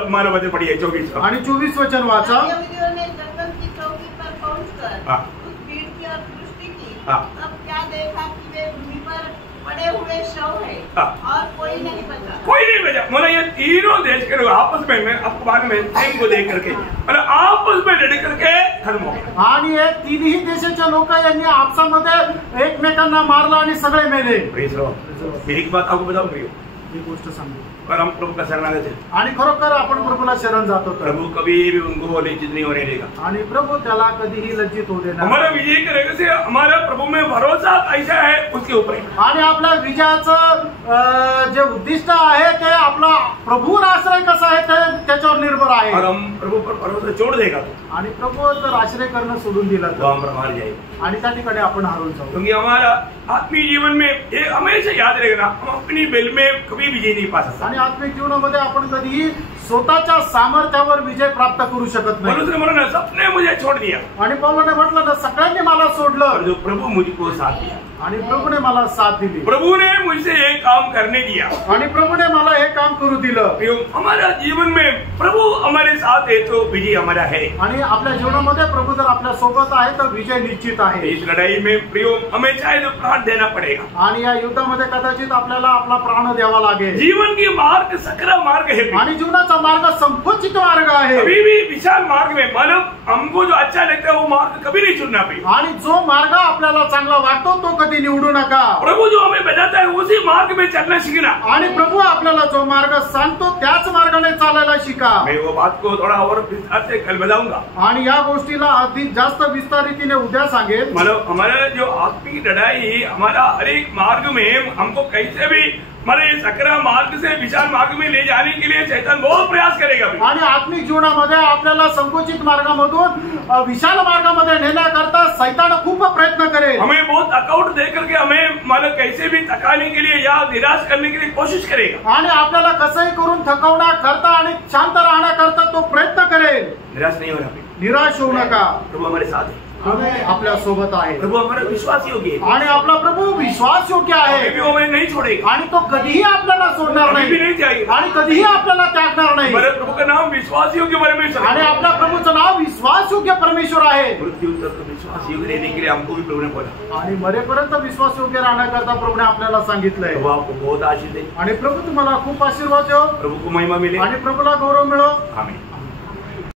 हमारा वचन पढ़िए 24 का। आणि 24 वचन वाचा। यहूदियों ने जंगल की चौकी पर पहुंचकर हाँ। उस भीड़ की ओर दृष्टि की, हाँ। तब क्या देखा कि वे भूमि पर पड़े हुए शव है हाँ। और कोई नहीं बचा। कोई नहीं बचा। मतलब ये तीनों देश के लोग आपस में, मैं आपको बाद में टाइम को देख करके मतलब आपस में लड़ करके खत्म हो गए। आणि हे तिन्ही देशाच्या लोक यांनी आपसामध्ये एकमेकांना मारलं आणि सगळे मेले। Praise Lord. एक बात आपको बताऊं प्रिय, ही गोष्ट सांगू। और हम प्रभु का शरणागत है। आणि खरोखर आपण प्रभूला शरण जातो तर प्रभु कभी भी उनको लज्जित नहीं होने देगा। आणि प्रभू त्याला कधीही लज्जित होऊ देणार हमारा नाही। विजय के रहस्य हमारा प्रभु में भरोसा ऐसा है उसके ऊपर है। आणि आपल्या विजयाचं जे उद्दिष्ट आहे ते आपला प्रभूवर आश्रय कसा आहे ते त्याच्यावर निर्भर आहे। और हम प्रभु पर भरोसा छोड़ देगा तो आणि प्रभू जर आश्रय करणं सोडून दिला तो तर हम हार जाएंगे। आणि त्या ठिकाणी आपण हारून जाऊ। क्योंकि हमारा आत्मीय जीवन में ये हमेशा याद रखना, हम अपनी बेल में कभी विजय नहीं पा सकते। आणि आत्मिक जीवनामध्ये आपण कधीही स्वतःच्या सामर्थ्यावर विजय प्राप्त करू शकत नाही। मनुष्य ने बोला सबने मुझे छोड़ दिया आणि पौलाने म्हटलं ना सगळ्यांनी मला और सोडलं जो प्रभु मुझको साथ दिया। आणि प्रभूने मला साथ दिली प्रभु ने मुझसे एक काम करने दिया आणि प्रभूने मला हे काम करू दिलं। एवं हमारा जीवन में प्रभु हमारे साथ है तो विजय हमारा है। आणि आपल्या जीवनामध्ये प्रभू जर आपल्या सोबत आहे तर विजय निश्चित आहे। इस लड़ाई में प्रियो हमें चाहे तो प्राण देना पड़ेगा। आणि या युद्धामध्ये कदाचित आपल्याला आपला प्राण द्यावा लागेल। जीवन की मार्ग सकरा मार्ग है आणि जीवनाचा मार्ग संकुचित मार्ग आहे। कभी भी विशाल मार्ग में मतलब हमको जो अच्छा लगता है वो मार्ग कभी नहीं चुनना प्रियो। आणि जो मार्ग आपल्याला चांगला वाटतो तो कधी निवडू नका। प्रभु जो हमें बताता है उसी मार्ग में चलना सीखना। आणि प्रभू आपल्याला जो मार्ग सांगतो त्याच मार्गाने चालायला शिका। मैं वो बात को थोड़ा और विस्तार से कल बताऊंगा। आणि या गोष्टीला अधिक जास्त विस्तारितीने उद्या सांगेल। मतलब हमारा जो आत्मिक लड़ाई हमारा हर एक मार्ग में हमको कैसे भी मतलब सकरा मार्ग से विशाल मार्ग में ले जाने के लिए शैतान बहुत प्रयास करेगा भी। आणि आत्मिक जीवनामध्ये आपल्याला संकुचित मार्गामधून विशाल मार्गामध्ये नेण्याकरता सैतान खूप प्रयत्न करेल। हमें बहुत अकाउंट दे करके हमें मतलब कैसे भी थकाने के लिए या निराश करने के लिए कोशिश करेगा। आणि आपल्याला कसंही करून थकवण्याकरता आणि शांत राहण्याकरता तो प्रयत्न करेल। निराश नहीं होना, निराश होऊ नका। प्रभु हमारे साथ है, प्रभू आपल्या सोबत आहे प्रभु हमारा विश्वास योग्य है आणि आपला प्रभू विश्वास योग्य कभी आहे भी वो हमें नहीं छोड़ेगा, आणि तो कधीही आपल्याला सोडणार कभी भी नाही नहीं जाएगा। आणि कधीही आपल्याला त्यागणार नाही। हमारे प्रभु का नाम विश्वास योग्य परमेश्वर आणि है। आपल्या प्रभूचं नाव विश्वास विश्वास योग्य परमेश्वर आहे। मृत्यु तक विश्वास योग्य रहने के लिए हमको भी प्रभु ने बोला आणि मरेपर्यंत विश्वास योग्य राहण्याकरता प्रभूने आपल्याला सांगितलंय। प्रभु आपको बहुत आशीष दे आणि प्रभू तुम्हाला खूप आशीर्वाद देव, प्रभु को महिमा मिले आणि प्रभूला गौरव मिळो। आमीन।